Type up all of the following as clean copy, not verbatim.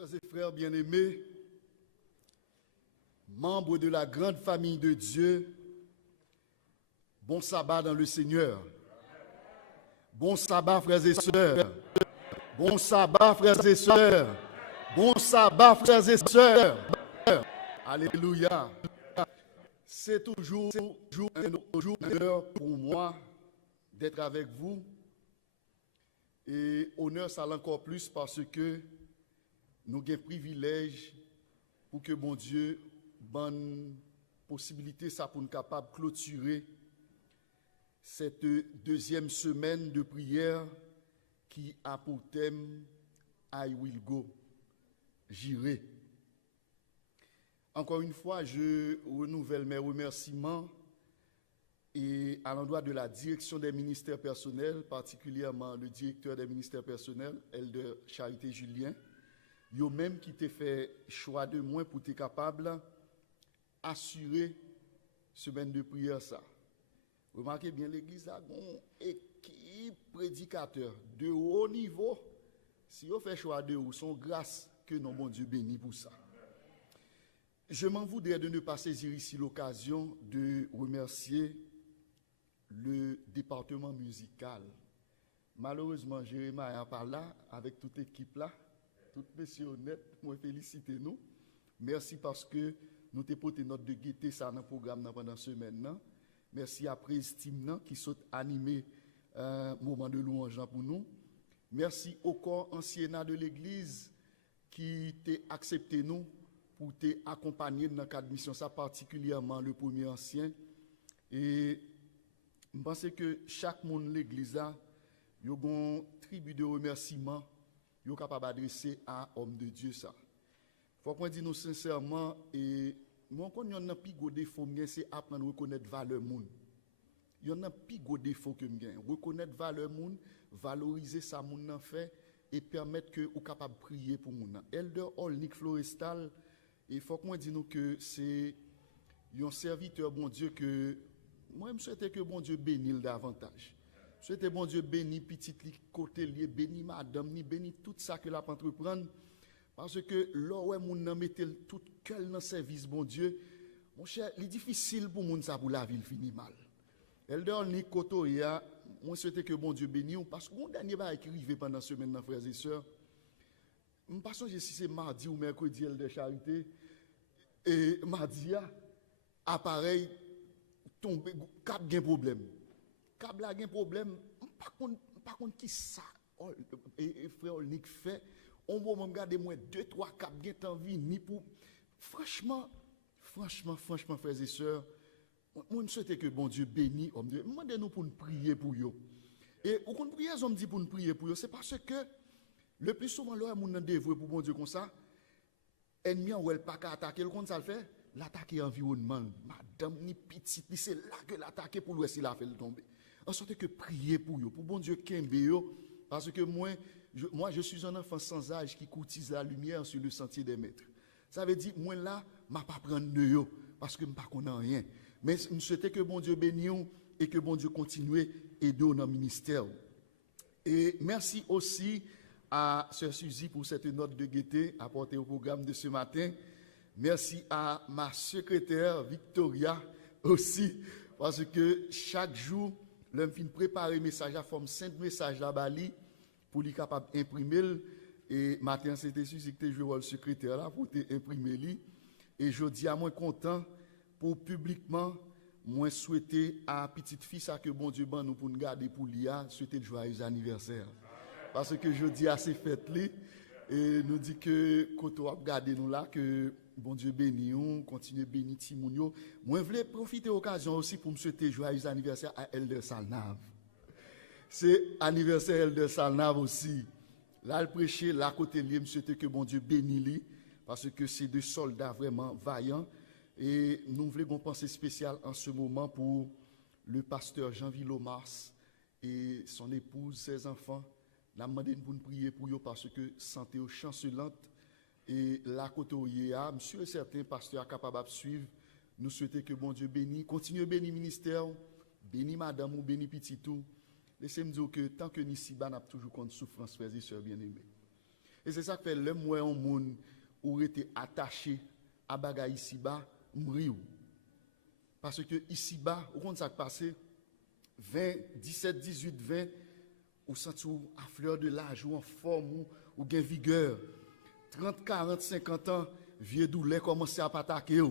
Sœurs et frères bien-aimés, membres de la grande famille de Dieu, bon sabbat dans le Seigneur. Bon sabbat, frères et sœurs. Bon sabbat, frères et sœurs. Bon sabbat, frères et sœurs. Alléluia. C'est toujours un honneur pour moi d'être avec vous. Et honneur, ça l'encore plus parce que nous avons un privilège pour que bon Dieu bonne possibilité ça pour nous capable de clôturer cette deuxième semaine de prière qui a pour thème I will go, j'irai. Encore une fois, je renouvelle mes remerciements et à l'endroit de la direction des ministères personnels, particulièrement le directeur des ministères personnels, Elder Charité Julien, yo même qui t'a fait choix de moi pour être capable d'assurer semaine de prière ça. Remarquez bien, l'église a une équipe prédicateur de haut niveau. Si vous faites choix de vous, son grâce que nos bon Dieu bénit pour ça. Je m'en voudrais de ne pas saisir ici l'occasion de remercier le département musical. Malheureusement, Jérémy n'est pas là, avec toute l'équipe là. Tout monsieur honnête, moi félicitez nous. Merci parce que nous t'ai porté notre de gaieté ça dans le programme pendant ce semaine. Merci à Prestime qui sont animé un moment de louange pour nous. Merci au corps ancien de l'église qui t'a accepté nous pour t'accompagner dans le cadre de mission, ça particulièrement le premier ancien. Et je pense que chaque monde de l'église a une tribu de remerciements yo capable d'adresser à homme de Dieu ça. Faut qu'on dise nous sincèrement et moi quand yon nan pi gros défaut m'gain c'est apprendre reconnaître valeur moun. Yon nan pi gros défaut que m'gain, reconnaître valeur moun, valoriser ça moun nan fait et permettre que ou capable prier pour moun nan. Elder Olnik Florestal et faut qu'on dise nous que c'est un serviteur bon Dieu que moi je souhaite que bon Dieu bénisse davantage. Souhaitez bon Dieu béni petit côté lié, béni madame, ni béni tout ça que l'a entreprendre parce que là où moun nan mette tout cœur dans service bon Dieu, mon cher, il est difficile pour moun ça pour la ville finit mal. Elder ni kotoya, moi souhaite que bon Dieu béni parce que mon dernier bail qui arrivé pendant semaine nan frères et sœurs. Me pas songe si c'est mardi ou mercredi Elder Charité et mardi appareil tomber cap gain problème. Câble a un problème, par contre qui ça et frère Olnik fait, on va me garder moins 2-3 câbles qui en vie ni pour franchement frères et sœurs, moi je souhaite que bon Dieu bénisse homme Dieu. Demandez-nous pour nous prier pour eux. Et au compte prière on me dit pour nous prier pour eux, c'est parce que le plus souvent là mon nan dévoué pour bon Dieu comme ça, ennemi ou elle pas attaquer le compte ça le fait, l'attaquer environnement, madame ni petite, c'est là que l'attaquer pour l'ouest il a fait le tomber. En sorte que prier pour eux, pour bon Dieu kembe yo, parce que moi je suis un enfant sans âge qui courtise la lumière sur le sentier des maîtres. Ça veut dire moi là, m'a pas prendre de yo parce que m'pas connais rien. Mais je souhaite que bon Dieu bénisse et que bon Dieu continue aider dans le ministère. Et merci aussi à Sœur Suzy pour cette note de gaieté apportée au programme de ce matin. Merci à ma secrétaire Victoria aussi parce que chaque jour l'homme fin préparer message à forme 5 messages là bali pour lui capable imprimer et matin c'était Suzy qui joué le secrétaire là pour imprimer lui et je dis à moi content pour publiquement moi souhaiter à petite fille ça que bon Dieu ban nous pour nous garder pour l'IA souhaiter joyeux anniversaire parce que je dis à ces fêtes li et nous dit que quand on regarde nous là que bon Dieu béni on continue bénir Timounio. Moi je voulais profiter de l'occasion aussi pour me souhaiter joyeux anniversaire à Elder Salnav. C'est anniversaire Elder Salnav aussi. Là le prêcher là côté lui me souhaiter que bon Dieu bénisse lui parce que c'est deux soldats vraiment vaillants et nous voulons une pensée spéciale en ce moment pour le pasteur Jean Villomars et son épouse, ses enfants. Nous demandé pour nous prier pour eux parce que santé chancelante. Et là, côté où il y a, monsieur et certains pasteurs capables de suivre, nous souhaitons que bon Dieu bénisse, continue à bénir le ministère, bénisse madame ou bénisse petit tout. Laissez-moi dire que tant que Nissiba n'a toujours contre souffrance, frères et sœurs bien-aimés. Et c'est ça que fait le moi en monde ou été attaché à bagay ici-bas, m'riou. Parce que ici-bas, au compte ça passé 20, 17, 18, 20, ou senti à fleur de l'âge, ou en forme, ou gain vigueur. 30, 40, 50 ans, vieux douleur commence à attaquer.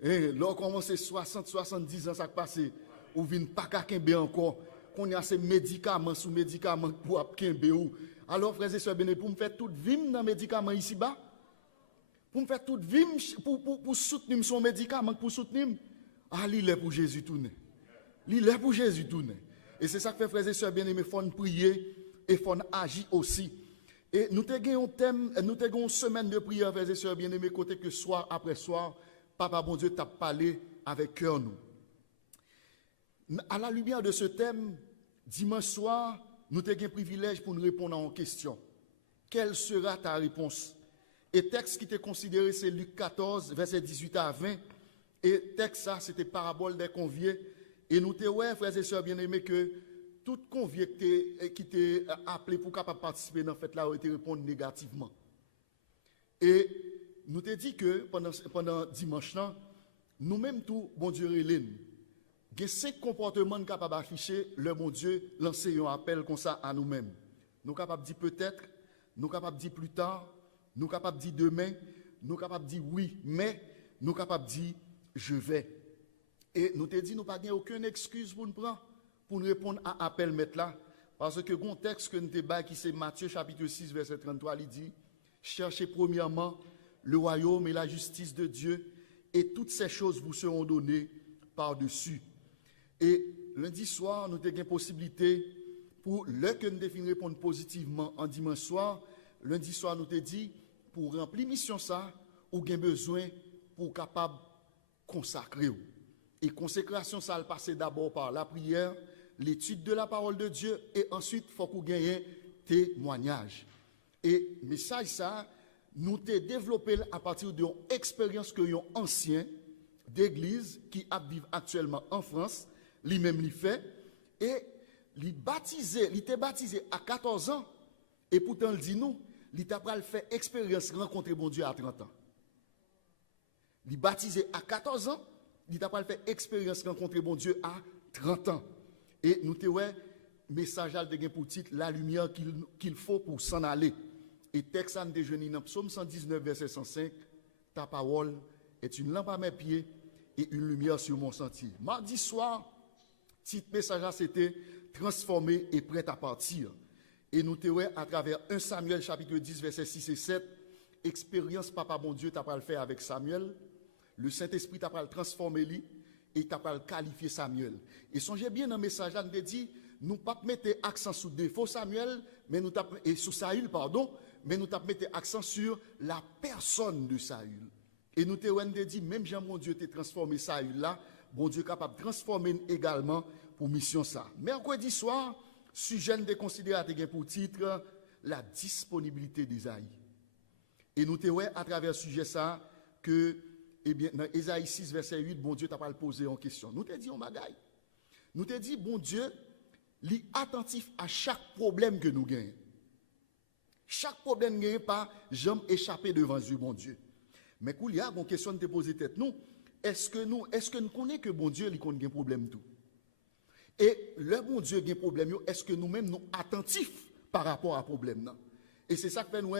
Et là, commence 60, 70 ans, ça passé, ou vient pas qu'à kembe encore, qu'on y a ces médicaments sous médicaments pour kembe ou. Alors, frères et sœurs, pour me faire toute vie dans médicaments ici-bas, pour me faire toute vie pour soutenir son médicament, pour soutenir, il est pour Jésus tourner. Il est pour Jésus tourner. Et c'est ça que fait, frères et sœurs bien-aimés, il faut prier et il faut agir aussi. Et nous avons un thème, nous avons une semaine de prière, frères et sœurs bien-aimés, côté que soir après soir, Papa bon Dieu t'a parlé avec cœur nous. À la lumière de ce thème, dimanche soir, nous avons un privilège pour nous répondre à une question. Quelle sera ta réponse? Et texte qui était considéré, c'est Luc 14, verset 18 à 20. Et texte ça, c'était parabole des conviés. Et nous te ouais, frères et sœurs bien-aimés, que tout convié qui t'est appelé pour capable participer dans cette là a été répondu négativement. Et nous te dit que pendant dimanche là, nous-mêmes tout, bon Dieu, Hélène, il y a 5 comportements capables d'afficher le bon Dieu, lancer un appel comme ça à nous-mêmes. Nous capables de dire peut-être, nous capables de dire plus tard, nous capables de dire demain, nous capables de dire oui, mais nous capables de dire je vais. Et nous te dit nous pas aucune excuse pour nous prendre, pour nous répondre à l'appel mettre là, parce que le texte que nous te bas qui c'est Matthieu chapitre 6 verset 33, il dit cherchez premièrement le royaume et la justice de Dieu et toutes ces choses vous seront données par-dessus. Et lundi soir, nous avons une possibilité pour le que nous devons répondre positivement en dimanche soir. Lundi soir, nous avons dit, pour remplir mission ça, ou avons besoin pour capable consacrer. Et consécration, ça va passer d'abord par la prière, l'étude de la parole de Dieu, et ensuite, il faut qu'on gagne témoignage. Et message ça, nous avons développé à partir d'une expérience que nous ancien d'église qui vivent actuellement en France, lui-même l'y fait, et il était baptisé à 14 ans, et pourtant il dit nous, il t'a fait expérience rencontrer bon Dieu à 30 ans. Il baptisé à 14 ans, il t'a fait expérience rencontrer bon Dieu à 30 ans. Et nous te ouais, message de pour titre, la lumière qu'il faut pour s'en aller. Et texte en déjeuner dans Psaume 119, verset 105, ta parole est une lampe à mes pieds et une lumière sur mon sentier. Mardi soir, titre message c'était transformé et prêt à partir. Et nous te ouais, à travers 1 Samuel chapitre 10, verset 6 et 7, expérience papa bon Dieu t'a pas le faire avec Samuel. Le Saint-Esprit t'a pas le transformer lui et t'a pas le qualifier Samuel. Et songez bien dans le message là, nous dit nous pas mettre accent sur défaut Samuel, mais nous et sur Saül pardon, mais nous mettre accent sur la personne de Saül. Et nous te dit même Jean mon Dieu t'a transformé Saül là, bon Dieu capable de transformer également pour mission ça. Mercredi soir, sujet de considérer pour titre la disponibilité d'Ésaïe. Et nous te à travers ce sujet ça que eh bien, dans Ésaïe 6, verset 8, bon Dieu t'a pas posé en question. Nous te dit on bagaille. Nous te dit, bon Dieu, il est attentif à chaque problème que nous gagnons. Chaque problème gagne pas, j'aime échapper devant Dieu, bon Dieu. Mais qu'il y a une question de te poser tête, nous, est-ce que nous connaissons que bon Dieu, il a un problème tout? Et le bon Dieu a un problème, est-ce que nous-mêmes nous attentifs par rapport à problème là? Et c'est ça que fait nous,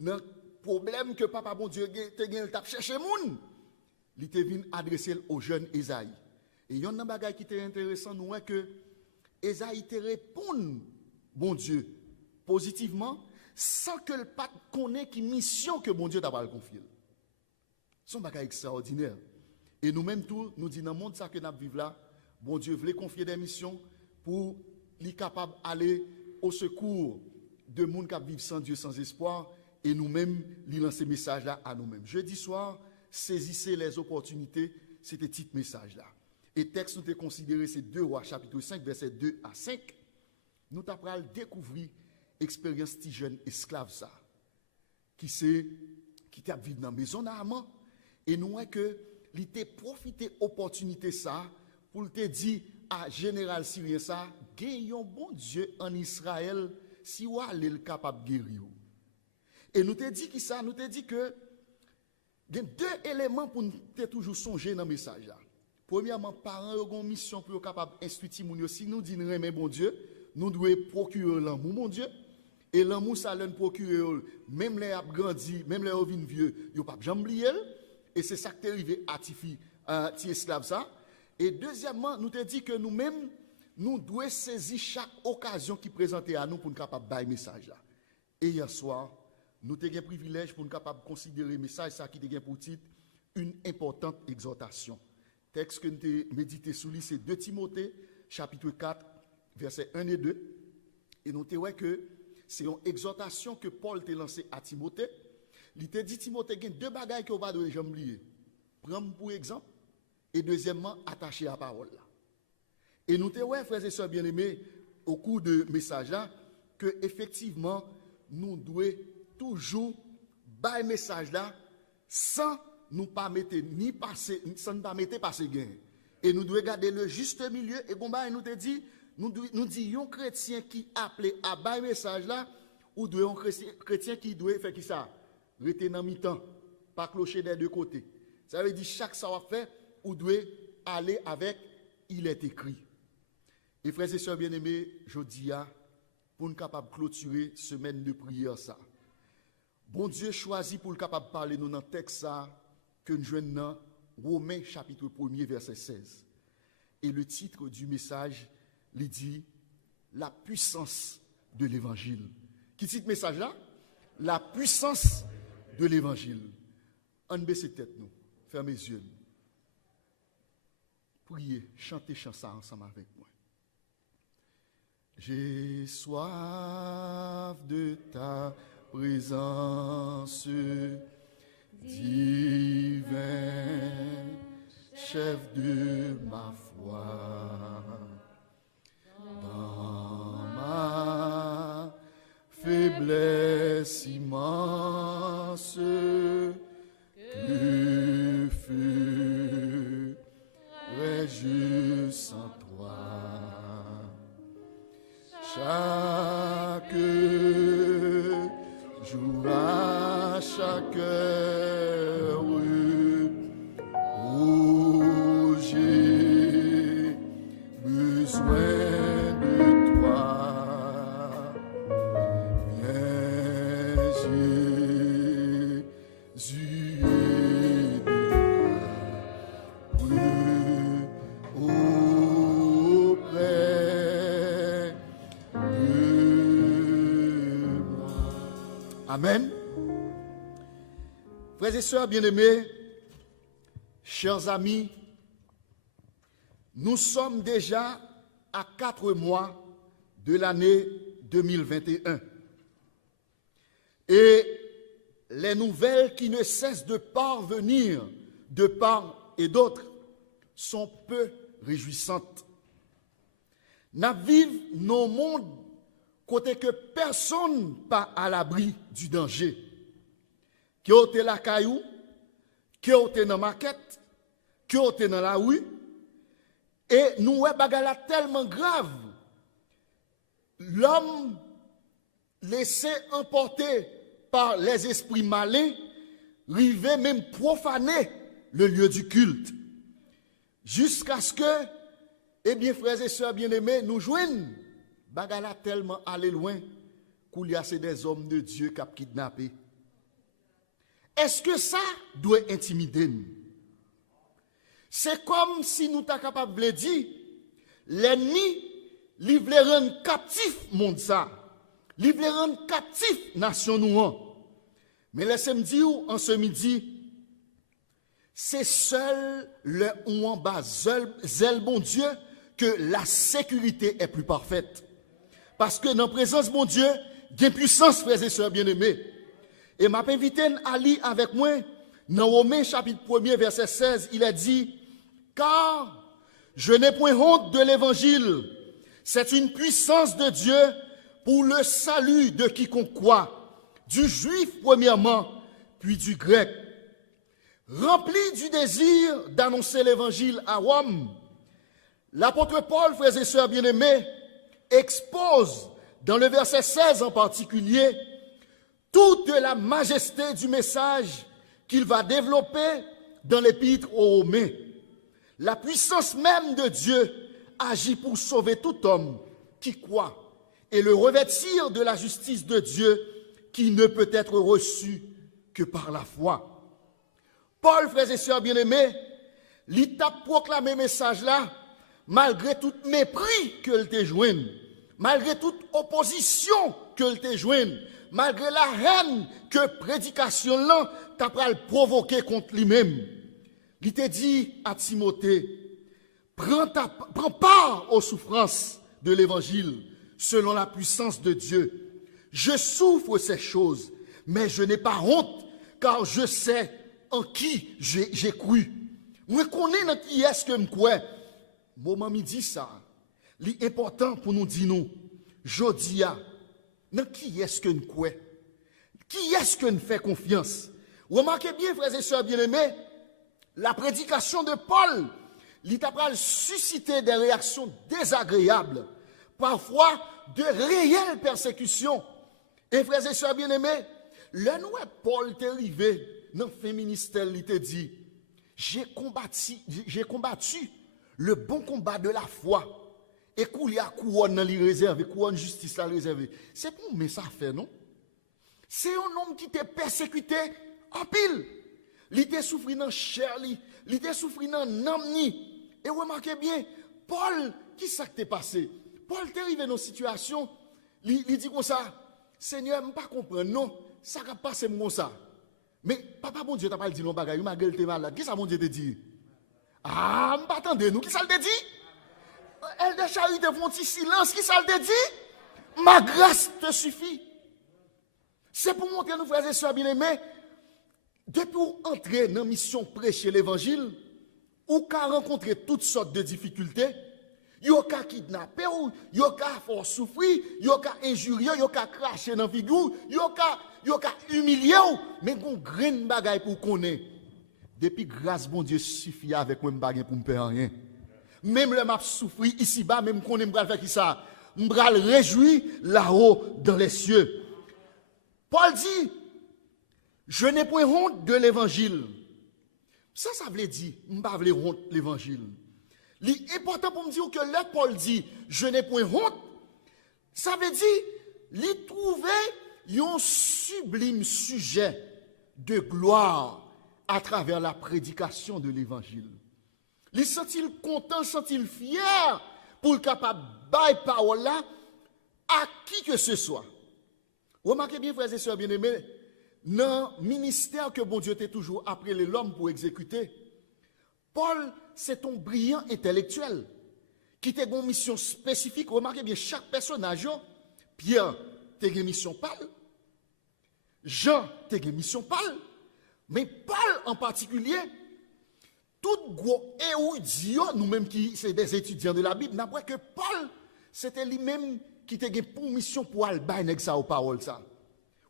le problème que papa bon Dieu a cherché moun. Il était venu adresser au jeune Esaïe. Et il y a un bagage qui était intéressant, nous, que Esaïe te répond, bon Dieu, positivement, sans que le pape connaisse qui mission que bon Dieu t'a pas confié. C'est un bagage extraordinaire. Et nous-mêmes, tout, nous disons dans le monde ça que nous vivons là, bon Dieu voulait confier des missions pour les capables d'aller au secours de monde qui vivent sans Dieu, sans espoir, et nous-mêmes, lui lancer message là à nous-mêmes. Jeudi soir, saisissez les opportunités, c'était petit message là. Et texte nous avons considéré ces 2 Rois chapitre 5 verset 2 à 5. Nous avons découvert l'expérience de jeune esclave ça qui t'a vécu dans la maison d'Aman et nous voyons que il t'a profité opportunité ça pour te dire à général syrien ça, gagnons bon Dieu en Israël si ou allez capable guérir. Et nous te dit qui ça? Nous te dit que il y a deux éléments pour nous toujours songer dans le message là. Premièrement, parents ont une mission pour être capable d'instruire moun yo. Si nous disons mais bon Dieu, nous devons procurer l'amour mon Dieu. Et l'amour ça leur procurer même les a grandi, même les vinn vieux, yo pas jamais oublier. Et c'est ça qui est arrivé à ti esclave ça. Et deuxièmement, nous te dit que nous-mêmes nous devons saisir chaque occasion qui présente à nous pour nous capable bailler message là. Et hier soir, nous avons un privilège pour nous capable considérer le message ça qui est pour titre une importante exhortation. Texte que nous avons médité sous lui, c'est 2 Timothée, chapitre 4, versets 1 et 2. Et nous avons vu que c'est une exhortation que Paul t'a lancée à Timothée. Il t'a dit Timothée, il y a deux bagages que vous ne devez jamais oublier. Prendre pour exemple, et deuxièmement, attacher à la parole. Et nous avons vu, frères et sœurs bien-aimés, au cours de message là, que effectivement, nous devons toujours bailler message là sans nous pas mettre ni passer, sans nous pas mettre passer gain. Et nous devons garder le juste milieu. Et bon, nous te dit, nous disons chrétien qui appelé à bailler message là, ou un chrétien qui doit faire qui ça? Rester dans mi-temps, pas clocher des deux côtés. Ça veut dire chaque ça va faire, ou doit aller avec il est écrit. Et frères et sœurs bien-aimés, je dis pour nous capable clôturer semaine de prière ça. Bon Dieu choisit pour le capable parler nous dans texte ça que nous joignons dans Romains chapitre 1er verset 16. Et le titre du message il dit la puissance de l'évangile. Qui titre message là? La puissance de l'évangile. On baisse tête nous, fermez les yeux. Priez, chantez ça ensemble avec moi. J'ai soif de ta présence, divin, chef de ma foi. Dans ma faiblesse immense, que ferais-je sans toi? Chaque jour à chaque heure où j'ai besoin de toi, viens Jésus Amen. Frères et sœurs bien-aimés, chers amis, nous sommes déjà à 4 mois de l'année 2021. Et les nouvelles qui ne cessent de parvenir de part et d'autre sont peu réjouissantes. Nous vivons dans un monde côté que personne pas à l'abri du danger. Qui est la caillou, qui est dans la maquette, qui est dans la rue. Et nous avons bagala tellement grave. L'homme laissé emporter par les esprits malins, rivé même profaner le lieu du culte. Jusqu'à ce que, eh bien, frères et sœurs bien-aimés, nous joignent bagala tellement aller loin qu'il y a des hommes de Dieu qui ont kidnappé. Est-ce que ça doit intimider nous? C'est comme si nous étions capables de dire, l'ennemi, il veut rendre captif monde ça. Il veut rendre captif nation nous. Mais laissez-moi dire en ce midi, c'est seul le ou en bas, zèle bon Dieu, que la sécurité est plus parfaite. Parce que dans la présence de mon Dieu, il y a une puissance, frères et sœurs bien-aimés. Et m'a invité à lire avec moi, dans Romains chapitre 1er, verset 16, il a dit, car je n'ai point honte de l'évangile, c'est une puissance de Dieu pour le salut de quiconque croit, du juif premièrement, puis du grec. Rempli du désir d'annoncer l'évangile à Rome, l'apôtre Paul, frères et sœurs bien-aimés, expose dans le verset 16 en particulier toute la majesté du message qu'il va développer dans l'épître aux Romains. La puissance même de Dieu agit pour sauver tout homme qui croit et le revêtir de la justice de Dieu qui ne peut être reçue que par la foi. Paul, frères et sœurs bien-aimés, il t'a proclamé message là, malgré tout mépris que le te joigne, malgré toute opposition que le te joigne, malgré la haine que prédication là t'a provoqué contre lui-même. Il t'a dit à Timothée, prends part aux souffrances de l'évangile selon la puissance de Dieu. Je souffre ces choses, mais je n'ai pas honte, car je sais en qui j'ai cru. Moi, connais dans qui est-ce que je crois. Moment dit ça. L'important pour nous dire nous, Jodia, dans qui est-ce que nous croit? Qui est-ce que nous fait confiance? Remarquez bien, frères et sœurs bien-aimés, la prédication de Paul, il suscité des réactions désagréables, parfois de réelles persécutions. Et frères et sœurs bien-aimés, là nous Paul t'est arrivé dans le fin ministère, il t'a dit, j'ai combattu le bon combat de la foi. Et qu'il y a couronne dans les réserves, couronne justice à réserver. C'est pour mais ça fait, non? C'est un homme qui t'a persécuté en pile. Il t'a souffert dans chair, il t'a souffert dans l'âme. Et remarquez bien, Paul, qui ça qui t'est passé? Paul t'est arrivé dans une situation, il dit comme ça, Seigneur, je ne comprends pas, non, ça va passer comme ça. Mais papa, bon Dieu, tu n'as pas dit non, bagaille, ma gueule, t'es malade. Qu'est-ce que mon Dieu te dit? Ah, je ne m'attendais, nous, qui ça te dit? Elle de charité font un silence, qui ça te dit? Ma grâce te suffit. C'est pour montrer nous, frères et sœurs bien-aimés, depuis entrer dans la mission prêcher l'évangile, ou qu'à rencontrer toutes sortes de difficultés, yo ka kidnapper, yo ka faire souffrir, yo ka injurier, yo ka cracher dans figure, yo ka humilier, mais gon grain bagay pour connaître. Depuis grâce bon Dieu suffit avec moi bagay pour me faire rien. Même le m'a souffrir ici bas, même qu'on me faire qui ça, m'bral réjouir là-haut dans les cieux. Paul dit, je n'ai point honte de l'évangile. Ça veut dire, m'pas vle honte l'évangile. L'important pour me dire que là Paul dit, je n'ai point honte, ça veut dire, il trouvait un sublime sujet de gloire à travers la prédication de l'évangile. Il sent-il content, sent-il fier pour le capable de bailler parole là à qui que ce soit. Remarquez bien, frères et sœurs bien-aimés, dans le ministère que bon Dieu t'a toujours appelé l'homme pour exécuter, Paul, c'est un brillant intellectuel qui a une mission spécifique. Remarquez bien, chaque personnage, Pierre, a une mission pâle, Jean, a une mission pâle, mais Paul en particulier, tout gros érudit, nous-mêmes qui sommes des étudiants de la Bible, n'après que Paul, c'était lui-même qui a pour mission pour aller bailler ça aux paroles.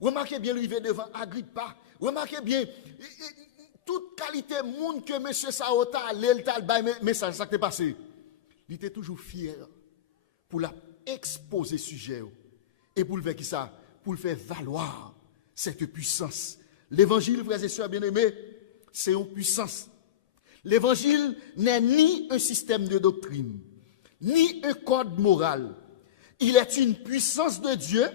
Remarquez bien, lui, devant Agrippa. Remarquez bien, toute qualité monde que M. Saota, l'Eltal, message, ça qui est passé. Il était toujours fier pour exposer sujet. Et pour le faire qui ça? Pour le faire valoir cette puissance. L'évangile, frères et sœurs bien-aimés, c'est une puissance. L'évangile n'est ni un système de doctrine, ni un code moral. Il est une puissance de Dieu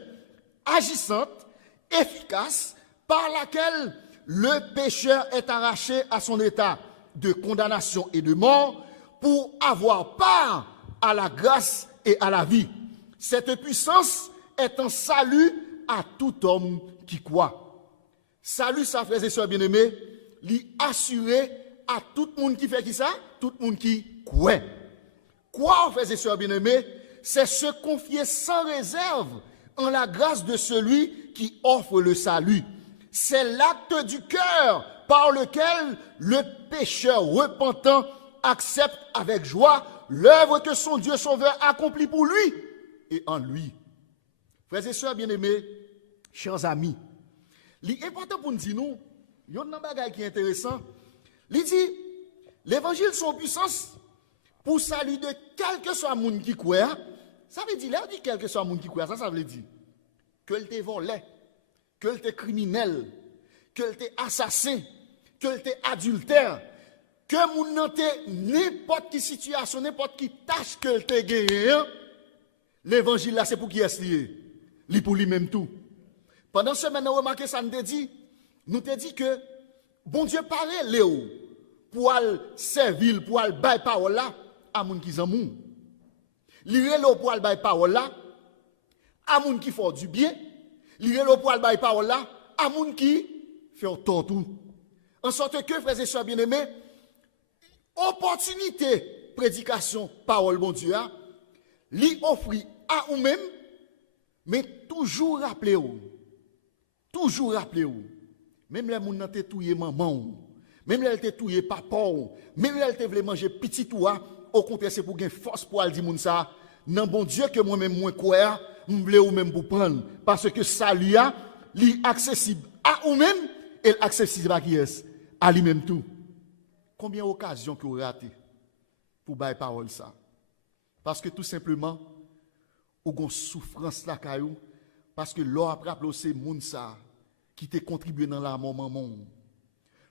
agissante, efficace, par laquelle le pécheur est arraché à son état de condamnation et de mort pour avoir part à la grâce et à la vie. Cette puissance est un salut à tout homme qui croit. Salut, ça, frères et sœurs bien-aimés, lui assurer à tout le monde qui fait qui ça? Tout le monde qui croit. Croire, frères et sœurs bien-aimés, c'est se confier sans réserve en la grâce de celui qui offre le salut. C'est l'acte du cœur par lequel le pécheur repentant accepte avec joie l'œuvre que son Dieu sauveur accomplit pour lui et en lui. Frères et sœurs bien-aimés, chers amis, l'important pour nous dire, il y a un bagage qui est intéressant. Il dit, l'évangile son puissance pour salut de quel que soit le monde qui croit. Ça veut dire, là, dit quel que soit le monde qui croit, ça veut dire que le te volé, que t'es criminel, que t'es assassin, que t'es adultère, que moun nan te n'importe qui situation, n'importe qui tâche que t'es gagné, l'évangile là c'est pour qui est lié? Li pour lui-même tout. Pendant ce moment, remarquez ça, nous te dit que bon Dieu parlait Léo pour aller servir, pour aller bailler parole là à moun qui s'en mou. Li relo pour aller bailler parole là à moun qui font du bien. Li relo pour aller bailler parole là à moun qui fait tort tout. En sorte que, frères et sœurs bien-aimés, opportunité, prédication, parole, bon Dieu, li offre à vous-même, mais toujours rappelez-vous, même les gens qui ont touillé maman, même les gens qui ont touillé papa, même les gens qui ont manger petit toi, au contraire, c'est pour gagner force pour aller dire ça, non, bon Dieu, que moi-même, moi, quoi, je voulais ou même pour prendre, parce que ça lui a, li accessible à vous-même, et accessible à qui est, à lui-même tout. Combien d'occasions que vous ratez pour bailler parole ça? Parce que tout simplement, ou gon souffrance la caillou, parce que l'on a rappelé c'est moun ça qui t'a contribué dans la mort maman.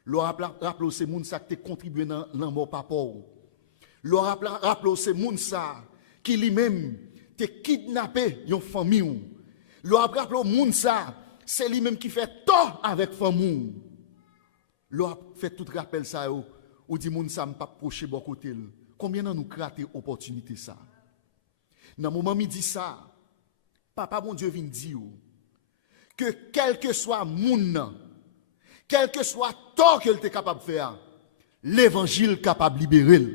L'on a rappelé c'est moun ça qui t'a contribué dans la mort papa. L'on a rappelé c'est moun ça qui lui-même t'a kidnappé une famille. L'on a rappelé moun ça c'est lui-même qui fait tort avec famille. L'on a fait tout rappel ça ou dit moun ça m'pas proche bon côté. Combien d'en nous raté opportunité ça? Dans le moment où il dit ça, papa mon Dieu vient dire que quel que soit moun, quel que soit tort qu'il est capable de faire, l'évangile capable de libérer.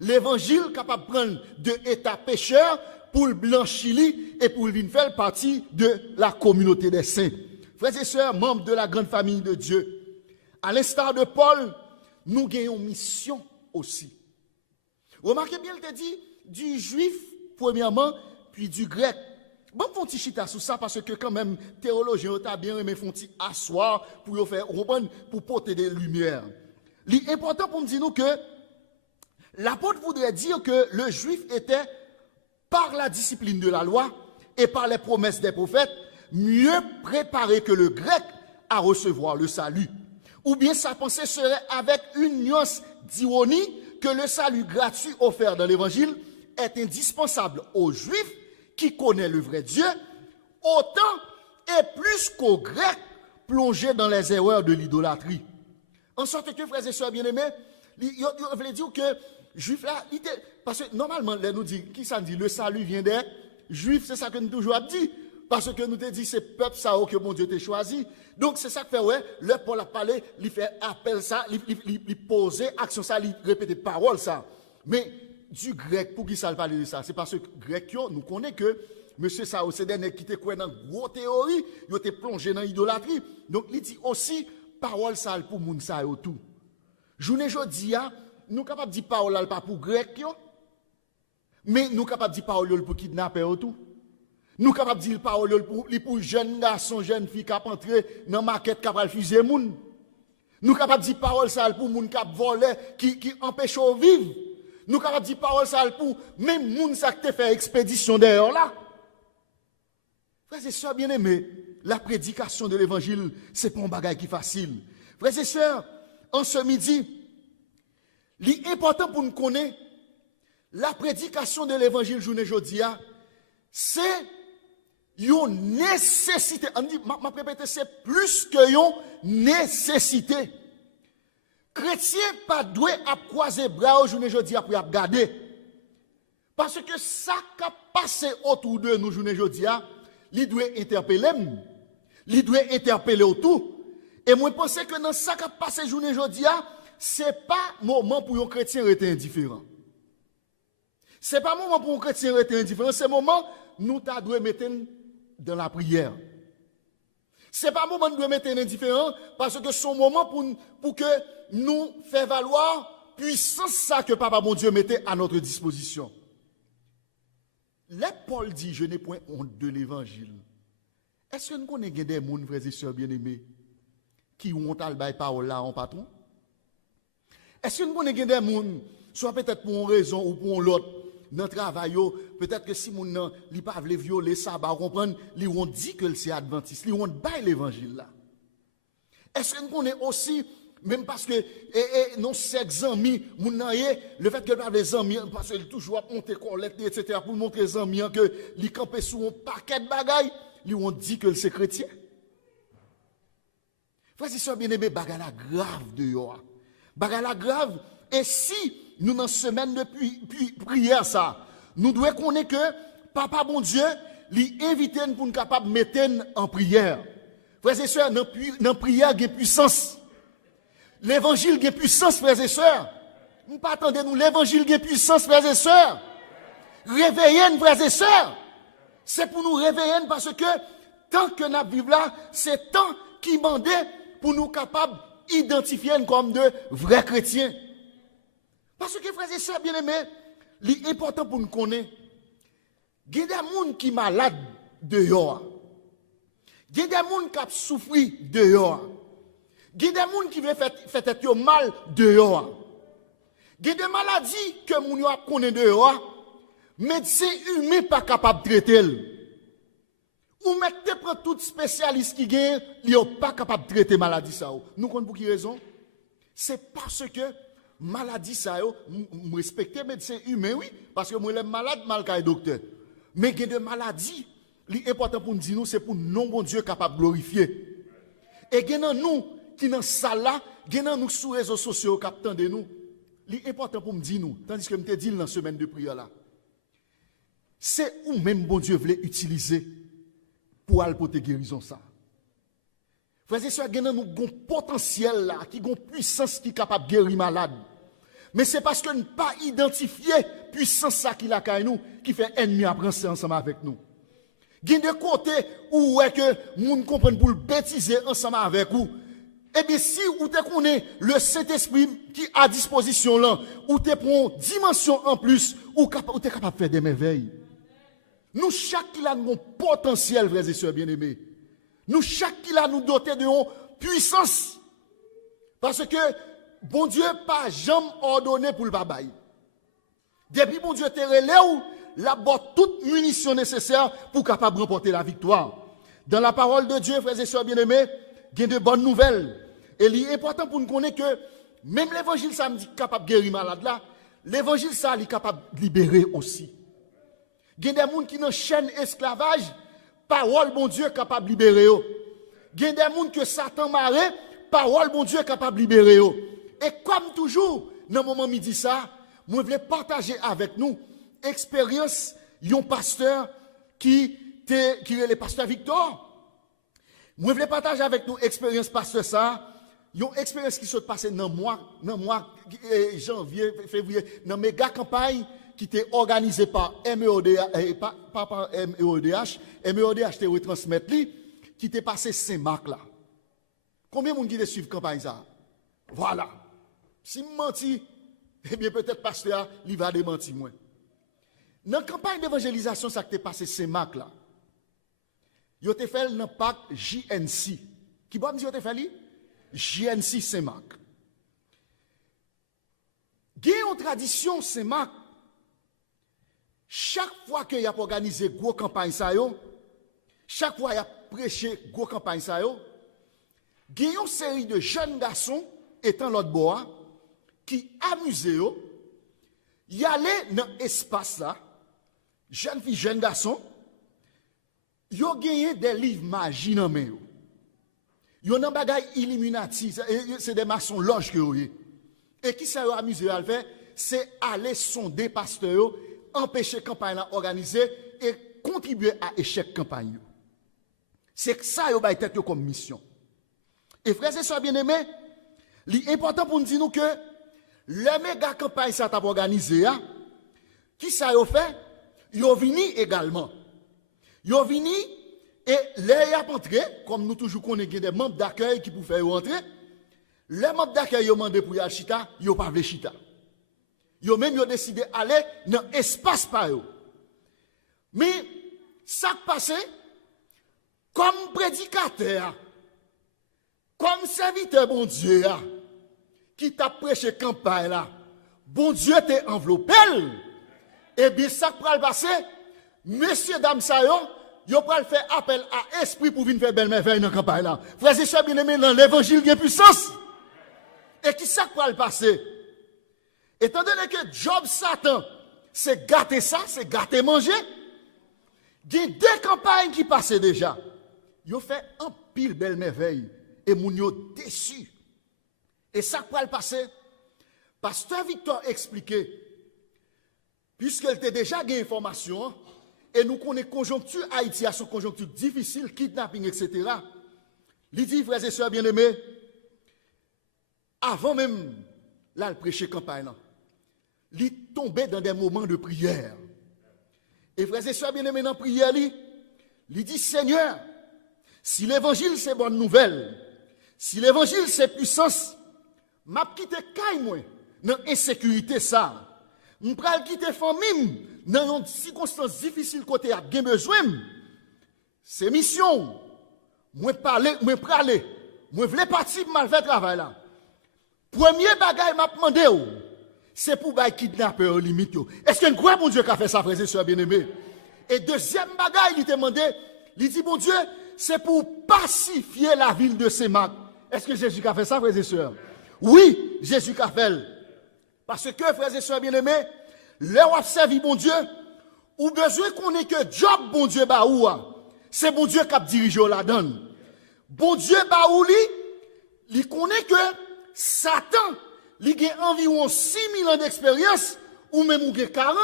L'évangile capable de prendre de état pécheur pour le blanchir et pour venir faire partie de la communauté des saints. Frères et sœurs, membres de la grande famille de Dieu, à l'instar de Paul, nous gagnons mission aussi. Remarquez bien, il te dit du juif, premièrement, puis du grec. Bon, font petit chita sur ça parce que quand même, théologien, ont bien aimé font asseoir pour faire pour porter des lumières. L'important pour me dire nous que l'apôtre voudrait dire que le juif était, par la discipline de la loi et par les promesses des prophètes, mieux préparé que le grec à recevoir le salut. Ou bien sa pensée serait avec une nuance d'ironie que le salut gratuit offert dans l'évangile est indispensable aux Juifs qui connaissent le vrai Dieu, autant et plus qu'aux Grecs plongés dans les erreurs de l'idolâtrie. En sorte que, frères et sœurs bien-aimés, il veut dire que Juifs là, parce que normalement, nous dit, qui ça dit, le salut vient des Juifs, c'est ça que nous toujours dit, parce que nous te dit, c'est peuple ça que mon Dieu t'a choisi. Donc c'est ça que fait, ouais, le Paul a parlé, il fait appel ça, il pose action ça, il répète parole ça. Mais du grec, pour qui ça parle de ça? C'est parce que grec, nous connaissons que monsieur Sao, c'est des qui étaient dans une grosse théorie, ils étaient plongés dans l'idolâtrie. Donc il dit aussi, parole ça pour moun ça et tout. Journée jodi, nous sommes capables de dire parole pas pour grec, mais nous sommes capables de dire parole pour kidnapper et tout. Nous sommes capables de dire parole pour jeunes garçons, jeunes filles qui ont entré dans la maquette qui ont fusé moun. Nous sommes capables de dire parole ça pour moun qui ont volé, qui empêchent de vivre. Nous sommes capables de dire parole ça pour même moun qui ont fait expédition d'ailleurs là. Frères et sœurs bien-aimés, la prédication de l'évangile, ce n'est pas un bagage qui est facile. Frères et sœurs, en ce midi, l'important pour nous connaître, la prédication de l'évangile journée jodia, c'est une nécessité. On dit, ma répéter, c'est plus que une nécessité. Chrétien pas doué à croiser bras journée jodia pour regarder. Parce que ça qui a passé autour de nous journée jodia, il doit interpeller, il doit interpeller autour. Et moi, je pense que dans ça qui a passé journée jodia, ce n'est pas moment pour un chrétien rester indifférent. Ce n'est pas moment pour un chrétien rester indifférent, c'est moment nous devons mettre dans la prière. Ce n'est pas moment de mettre indifférent parce que c'est un moment pour que nous fassions valoir puissance ça que Papa mon Dieu mettait à notre disposition. Là, Paul dit, je n'ai point honte de l'évangile. Est-ce que nous connaissons des gens, frères et sœurs bien-aimés, qui ont honte à la parole là en patron? Est-ce que nous connaissons des gens, soit peut-être pour une raison ou pour l'autre, dans le travail, peut-être que si moun nan li pa vle violer ça, ba comprendre, li on dit que c'est adventiste, li on bail l'évangile là. Est-ce que nous connaissons aussi, même parce que non c'est amis, moun nan le fait que pas des amis parce que toujours monter collecte etc. pour montrer les amis que li camper sous un paquet de bagailles, li on dit que c'est chrétien. Frère et sœur bien-aimé, bagay la grave de yo. Bagay la grave et si nous dans semaine de prière ça, nous devons connaître que papa bon Dieu lui invite pour nous capable mettre en prière. Frères et sœurs, dans prière il y a puissance. L'évangile a puissance frères et sœurs. Nous pas attendre nous l'évangile a puissance frères et sœurs. Réveillez-nous frères et sœurs. C'est pour nous réveiller parce que tant que nous vivons là, c'est tant qui mandait pour nous capables d'identifier comme de vrais chrétiens. Parce que, frères et sœurs bien-aimés, l'important pour nous connaître, il y a des gens qui sont malades dehors. Il y a des gens qui souffrent dehors. Il y a des gens qui veulent faire mal dehors. Il y a des maladies que nous connaissons dehors, médecins humains pas capables de traiter. Ou mettez pour tout spécialiste qui gagne, ils sont pas capables de traiter maladie ça. Nous connaissons pour quelle raison? C'est parce que maladie ça yo, respecter médecin humain oui, parce que moi les malade mal ka docteur. Mais il y a des maladies, l'important pour nous dire c'est pour non bon Dieu capable de glorifier. Et il y a nous qui dans salle là, il y a nous sur les réseaux sociaux qui attendent nous. L'important pour me dire nous, tandis que me te dit dans la semaine de prière là. C'est où même bon Dieu voulait utiliser pour aller porter guérison ça. Frères et sœurs, nous avons un potentiel là, qui a une puissance qui est capable de guérir malade. Mais c'est parce que nous n'avons pas identifié la puissance ça qui a dans nous, qui fait ennemi à prendre ensemble avec nous. Il y a des côtés où est que nous comprenons pour le bêtiser ensemble avec vous. Eh bien, si vous connaissez le Saint-Esprit qui est à disposition là, ou tu prends une dimension en plus, ou tu es capable de faire des merveilles. Nous, chaque qui a un potentiel, frères et sœurs bien-aimés. Nous, chaque qui a nous doté de puissance. Parce que bon Dieu pas jamais ordonné pour le babaye. Depuis bon Dieu te relève, la botte toute munition nécessaire pour capable remporter la victoire. Dans la parole de Dieu, frères et sœurs bien-aimés, il y a de bonnes nouvelles. Et il est important pour nous connaître que même l'évangile ça me dit capable de guérir malade là, l'évangile ça est capable de libérer aussi. Il y a des gens qui dans chaîne esclavage, parole bon Dieu capable de libérer. Il y a des gens que Satan marre, parole bon Dieu capable de libérer. Et comme toujours, dans le moment midi ça, moi je voulais partager avec nous expérience d'un pasteur qui est le pasteur Victor. Moi je voulais partager avec nous expérience pasteur ça, une expérience qui s'est passée dans mois janvier, février, dans méga campagne qui était organisée par MEODH, par MEODH te retransmettre qui était passé Saint-Marc là. Combien de monde qui suivre campagne ça? Voilà. Si je menti, eh bien peut-être pasteur il va démentir moi. Dans la campagne d'évangélisation ça qui était passé Saint-Marc là. Yo te fait dans pacte JNC. Qui va me dire yo te fait li? JNC Saint-Marc. Il y a une tradition Saint-Marc. Chaque fois qu'il y a organisé une grosse campagne, chaque fois qu'il y a prêché une grosse campagne, il y a une série de jeunes garçons étant l'autre bois qui amusaient, ils allaient dans l'espace là, jeunes filles, jeunes garçons, ils ont gagné des livres magie dans les mains. Ils ont des bagages Illuminati, c'est des maçons loges que vous avez. Et qui ça a amusé à le faire, c'est aller sonder pasteur, empêcher la campagne organisée et contribuer à l'échec de la campagne. C'est ça qui a été comme mission. Et frères et sœurs bien-aimés, l'important pour nous dire que le méga campagne ça a organisé, qui ça a fait, ils ont venu également. Ils ont venu et les ont entré, comme nous toujours connaissons des membres d'accueil qui peuvent faire rentrer. Les membres d'accueil ont demandé pour y aller chita, ils n'ont pas voulu chita. Ils ont même décidé d'aller dans l'espace par eux. Mais ça qui passe, comme prédicateur, comme serviteur bon Dieu, qui t'a prêché campagne là, bon Dieu t'a enveloppé. Et bien, ça qui va le passer, messieurs, dames, ça yo pral faire appel à esprit pour venir faire belle merveille dans la campagne là. Frères et sœurs bien-aimés, dans l'évangile, il y a puissance. Et qui ça qui va le passer? Étant donné que job Satan, c'est gâter ça, c'est gâter manger, il y a deux campagnes qui passent déjà. Yo fait un pile belle merveille et moun yo déçu. Et ça qui va le passer? Pasteur Victor expliquait, puisqu'elle était déjà gagné information, et nous connaissons conjoncture Haïti à son conjoncture difficile, kidnapping, etc. Il dit, frères et sœurs bien-aimés, avant même là, le prêcher campagne, il tombait dans des moments de prière. Et frères et sœurs bien-aimés, dans la prière, il dit, Seigneur, si l'évangile c'est bonne nouvelle, si l'évangile c'est puissance, m'a quitté caille moi dans insécurité ça. M'pral quitter famille dans une circonstance difficile côté a bien besoin. C'est mission. Moi parler, moi praler. Moi vle partir pour mal faire travail là. Premier bagage m'a demandé c'est pour bay kidnapper au limite. Est-ce que croit bon Dieu qui a fait ça frères et sœurs bien-aimés? Et deuxième bagage il demandé, il dit bon Dieu, c'est pour pacifier la ville de Sémac. Est-ce que Jésus a fait ça frères et sœurs? Oui, Jésus a fait. Parce que, frères et sœurs bien-aimés, leur observer bon Dieu, ou besoin qu'on ait que job bon Dieu baoua, c'est bon Dieu qui a dirigé la donne. Bon Dieu baouli, il connaît que Satan, il a environ 6000 ans d'expérience, ou même ou 40,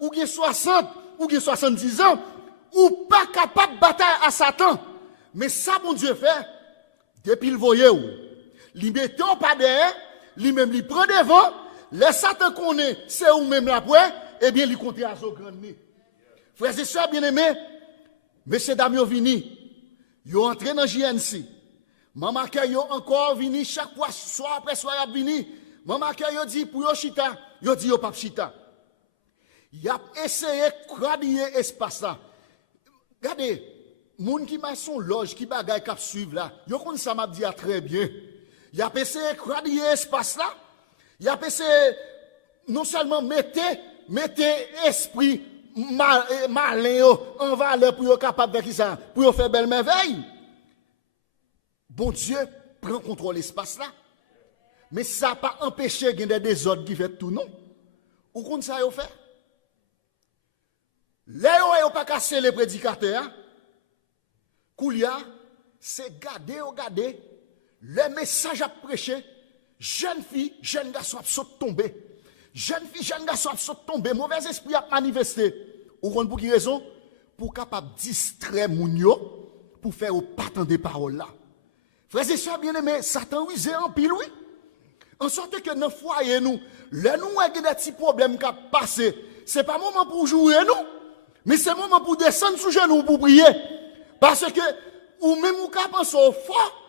ou 60, ou 70 ans, ou pas capable de bataille à Satan. Mais ça, bon Dieu fait, depuis le voyez où, il met pas derrière, lui-même il prend devant, les Satan connaît, c'est ou même la poêle, eh bien, il compte à son grand nez. Frères et sœurs bien-aimés, messieurs dames, yo vini, yo entré dans JNC. Maman yo encore vini chaque fois, soir après soir, yo vini. Maman yo dit pour yo chita, yo dit yo pas chita. Y a essayé de cradier espace là. Regardez, moun qui m'a son loge, qui bagay k'ap suivre là, yo kon ça m'a dit très bien. Y a essayé de cradier espace là. Il a essayé non seulement mettre esprit malin en valeur pour être capable de faire ça, pour faire belle merveille. Bon Dieu prend contrôle de l'espace là. Mais ça n'a pas empêché qu'il y ait des désordres qui font tout, non? Ou qu'on ça y fait? Là, ils n'ont pas cassé les prédicateurs. Koulia, c'est garder, les messages à prêcher. Jeune fille, jeune garçon sont tombés. Jeune fille, jeune garçon sont tombés. Mauvais esprit a manifesté. Ou pour quelle raison? Pour capable distraire Mounio, pour faire pas tant de paroles là. Frères et sœurs bien-aimés, Satan usé en pile, oui. En sorte que dans le foyer, nous avons des petits problèmes qui passent. Ce n'est pas le moment pour jouer, nous. Mais c'est le moment pour descendre sous genoux pour prier. Parce que, ou même ou cap penser au fort.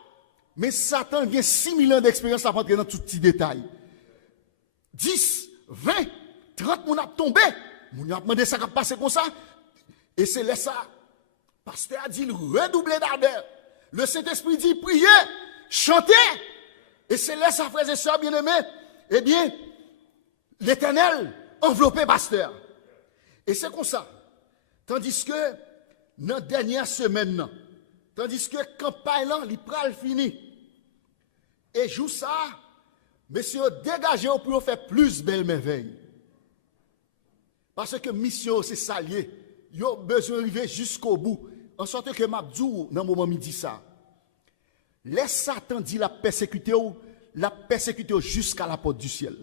Mais Satan vient 6000 ans d'expérience à rentrer dans tout petit détail. 10, 20, 30 moun a tombé. Moun a demandé ça qui a passé comme ça. Et c'est là ça. Pasteur a dit redoubler d'ardeur. Le Saint-Esprit dit priez, chantez. Et c'est là ça, frères et sœurs bien-aimés. Eh bien, l'Éternel enveloppé pasteur. Et c'est comme ça. Tandis que, dans la dernière semaine, tandis que campagne là, il pral fini. Et joue ça, messieurs, dégagez pour faire plus belle merveille. Parce que mission, c'est salier. Ils ont besoin d'arriver jusqu'au bout. En sorte que Mabdou, dans le moment où il dit ça, laisse Satan dit la persécuter jusqu'à la porte du ciel.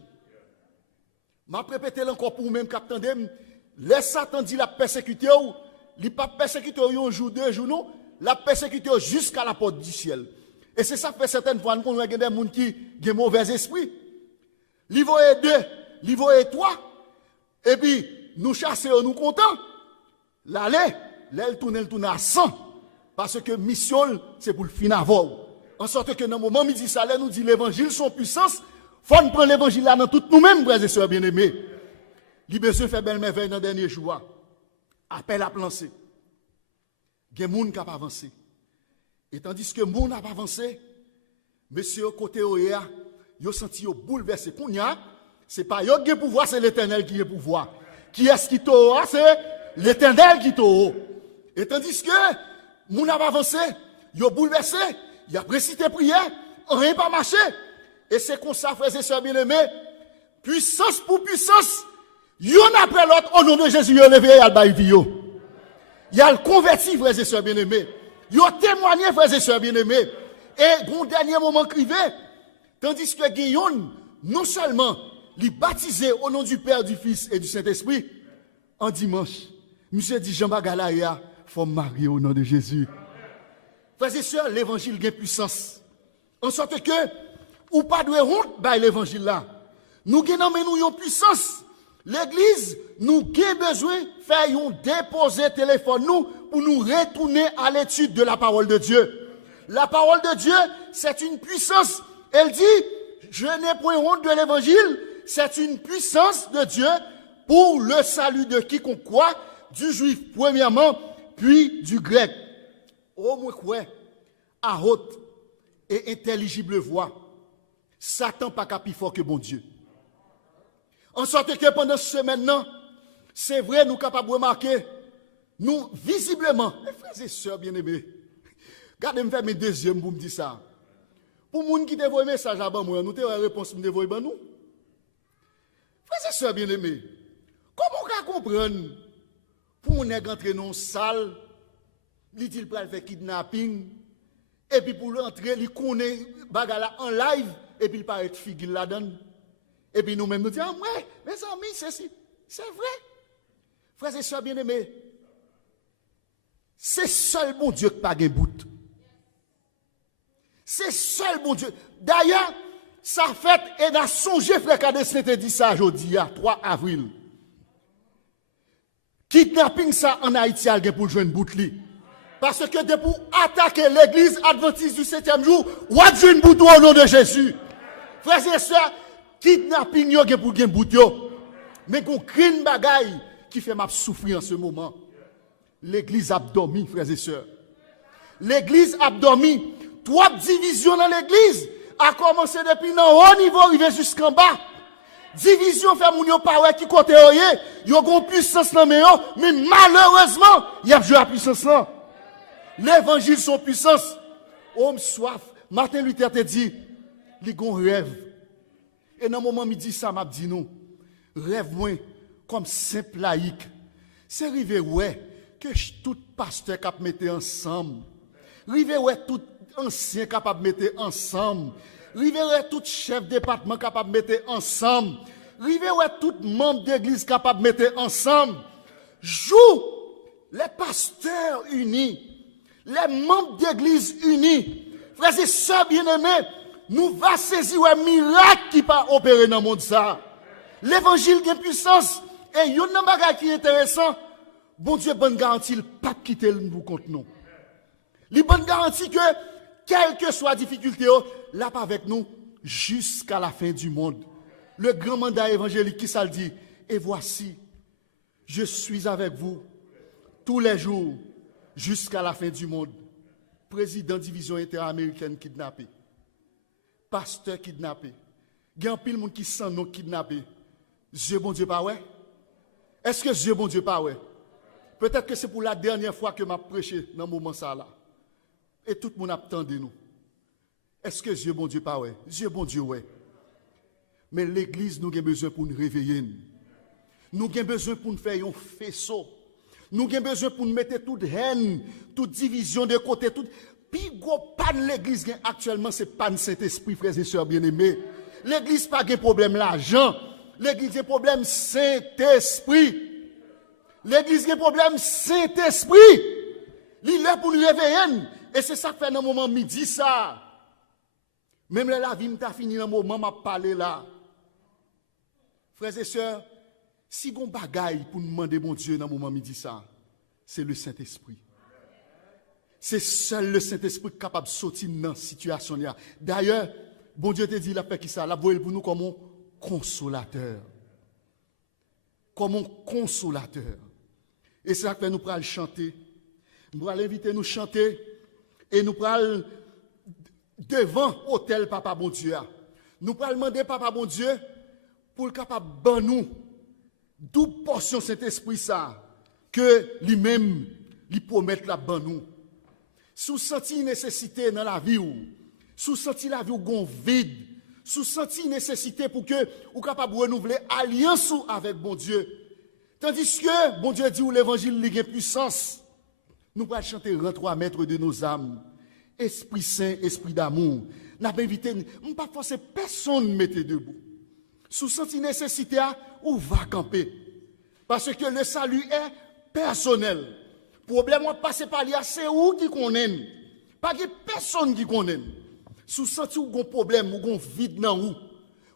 Je vais répéter encore pour vous-même, capitaine. Laisse Satan dit la persécuter il pas persécuter un jour, 2 jours, non. La persécuter jusqu'à la porte du ciel. Et c'est ça que fait certaines fois qu'on a des gens qui ont un mauvais esprit. Ils vont 2, ils vont 3. Et puis, nous chassons, nous contents. L'aller, elle tourne à 100. Parce que mission, c'est pour le fin avant. En sorte que dans le moment où midi ça nous dit l'évangile, son puissance, il faut prendre l'évangile là dans tout nous-mêmes, frères et sœurs bien-aimés. Il besoin de faire belle merveille dans les derniers jours. Appel à lancer. Il y a des gens qui ont avancé. Et tandis que les gens ont avancé, monsieur, côté OEA, ils ont senti bouleversé. Ce n'est pas eux qui ont pouvoir, c'est l'Éternel qui a pouvoir. Qui est-ce qui t'a? C'est l'Éternel qui t'a. Et tandis que, moun a avancé, il a bouleversé, il a précité prière, rien pas marché. Et c'est comme ça, frères et sœurs bien-aimés, puissance pour puissance, y'en après l'autre, au nom de Jésus, y'en levé, y'al bail vie. Y'al converti, frères et sœurs bien-aimés. Y'en témoigné, frères et sœurs bien-aimés. Et, bon dernier moment crivé, tandis que Guillaume, non seulement, l'y baptisé au nom du Père, du Fils et du Saint-Esprit, en dimanche, monsieur dit Jean Bagalaya, faut marier au nom de Jésus. Frères et sœurs, l'évangile a puissance. En sorte que, ou pas de honte, bah l'évangile là. Nous avons une puissance. L'église, nous avons besoin de faire un déposer téléphone nous pour nous retourner à l'étude de la parole de Dieu. La parole de Dieu, c'est une puissance. Elle dit, je n'ai point honte de l'évangile, c'est une puissance de Dieu pour le salut de quiconque croit, du juif premièrement, puis du grec. Au moins quoi, à haute et intelligible voix, Satan pas plus fort que bon Dieu. En sorte que pendant ce semaine-là, c'est vrai, nous sommes capables de remarquer, nous, visiblement, mes frères et sœurs bien-aimés, regardez-moi faire mes deuxièmes pour me dire ça. Pour les gens qui te voient un message à moi, nous avons une réponse pour nous dévoiler nous. Frères et sœurs bien-aimés, comment on peut comprendre pour nous entrer dans une salle, il dit qu'il va faire kidnapping, et puis pour l'entrer, il connaît bagala en live, et puis il paraît figure là-dedans. Et puis nous-mêmes nous disons, ouais, mes amis, c'est vrai. Frères et sœurs bien-aimés, c'est seul bon Dieu qui n'a pas de bout. C'est seul bon Dieu. D'ailleurs, ça fait, et n'a songé, frère Kadès, c'était dit ça aujourd'hui, 3 avril. Kidnapping ça en Haïti, il y a pour jouer une boutli. Parce que de pour attaquer l'église adventiste du 7e jour, ou à jouer une boutli au nom de Jésus. Frères et sœurs, kidnapping yo gen pour gen bout yo. Mais gon crime bagay qui fait m'a souffrir en ce moment. L'église a dormi, frères et sœurs. L'église a dormi. 3 divisions dans l'église a commencé depuis dans haut niveau arrivé jusqu'en bas. Division fait moun yo pa wè qui côté oyé, yo gon puissance nan men yo, mais malheureusement, y a joué à puissance là. L'évangile son puissance. Homme soif, Martin Luther te dit, li gon rêve. Et dans le moment où il dit ça, m'a dit nous, rêve moins comme simple laïque. C'est arrivé ouais que tout pasteur cap mettre ensemble. Arrivé ouais tout ancien capable mettre ensemble. Arrivé ouais tout chef département capable mettre ensemble. Arrivé ouais tout membre d'église capable mettre ensemble. Joue les pasteurs unis, les membres d'église unis. Frères et sœurs bien-aimés, nous va saisir un miracle qui va opérer dans le monde ça. L'évangile a puissance. Et il y a un bagage qui est intéressant. Bon Dieu, bonne garantie, il ne pas quitter nous contre nous. Il bonne garantie que, quelle que soit la difficulté, là pas avec nous, jusqu'à la fin du monde. Le grand mandat évangélique qui ça le dit. Et voici, je suis avec vous tous les jours, jusqu'à la fin du monde. Président division interaméricaine kidnappé. Pasteur kidnappé. Il y a un pile monde qui sent non kidnappé. Dieu bon Dieu pas ouais? Est-ce que Dieu bon Dieu pas ouais? Peut-être que c'est pour la dernière fois que m'a prêché dans ce moment ça là. Et tout le monde attend de nous. Est-ce que Dieu bon Dieu pas ouais? Dieu bon Dieu ouais. Mais l'église nous avons besoin pour nous réveiller. Nous avons besoin pour nous faire un faisceau. Nous avons besoin pour nous mettre toute haine, toute division de côté, toute puis gros pan l'église actuellement c'est pan Saint-Esprit, frères et sœurs bien-aimés. L'église pas de problème l'argent. L'église a problème Saint-Esprit. L'église a problème Saint-Esprit. Il est pour nous réveiller. Et c'est ça que fait dans le moment midi ça. Même la vie m'a fini dans le moment m'a parlé là. Frères et sœurs, si on bagaille pour nous demander mon Dieu dans le moment midi ça, c'est le Saint-Esprit. C'est seul le Saint-Esprit capable de sortir dans cette situation là. D'ailleurs, bon Dieu te dit la paix qui ça, la voie pour nous comme un consolateur. Comme un consolateur. Et c'est ça que nous pourrons chanter. Nous pourrons l'inviter nous chanter et nous pourrons devant hôtel Papa Bon Dieu. Nous pourrons demander Papa Bon Dieu pour le capable de nous d'où portion Saint-Esprit ça que lui-même lui promet la ban nous. Sous senti nécessité dans la vie ou sous senti la vie ou gon vide, sous senti nécessité pour que ou capable renouveler alliance avec bon Dieu. Tandis que bon Dieu dit où l'évangile li gen puissance. Nous allons chanter rentre maître de nos âmes. Esprit Saint, esprit d'amour. N'a pas invité, on pas forcer personne mettre debout. Sous senti nécessité ou va camper. Parce que le salut est personnel. Problème on passe par là, c'est où qui connaît. Pas que personne qui connaît. Sous senti ou gon problème ou gon vide dans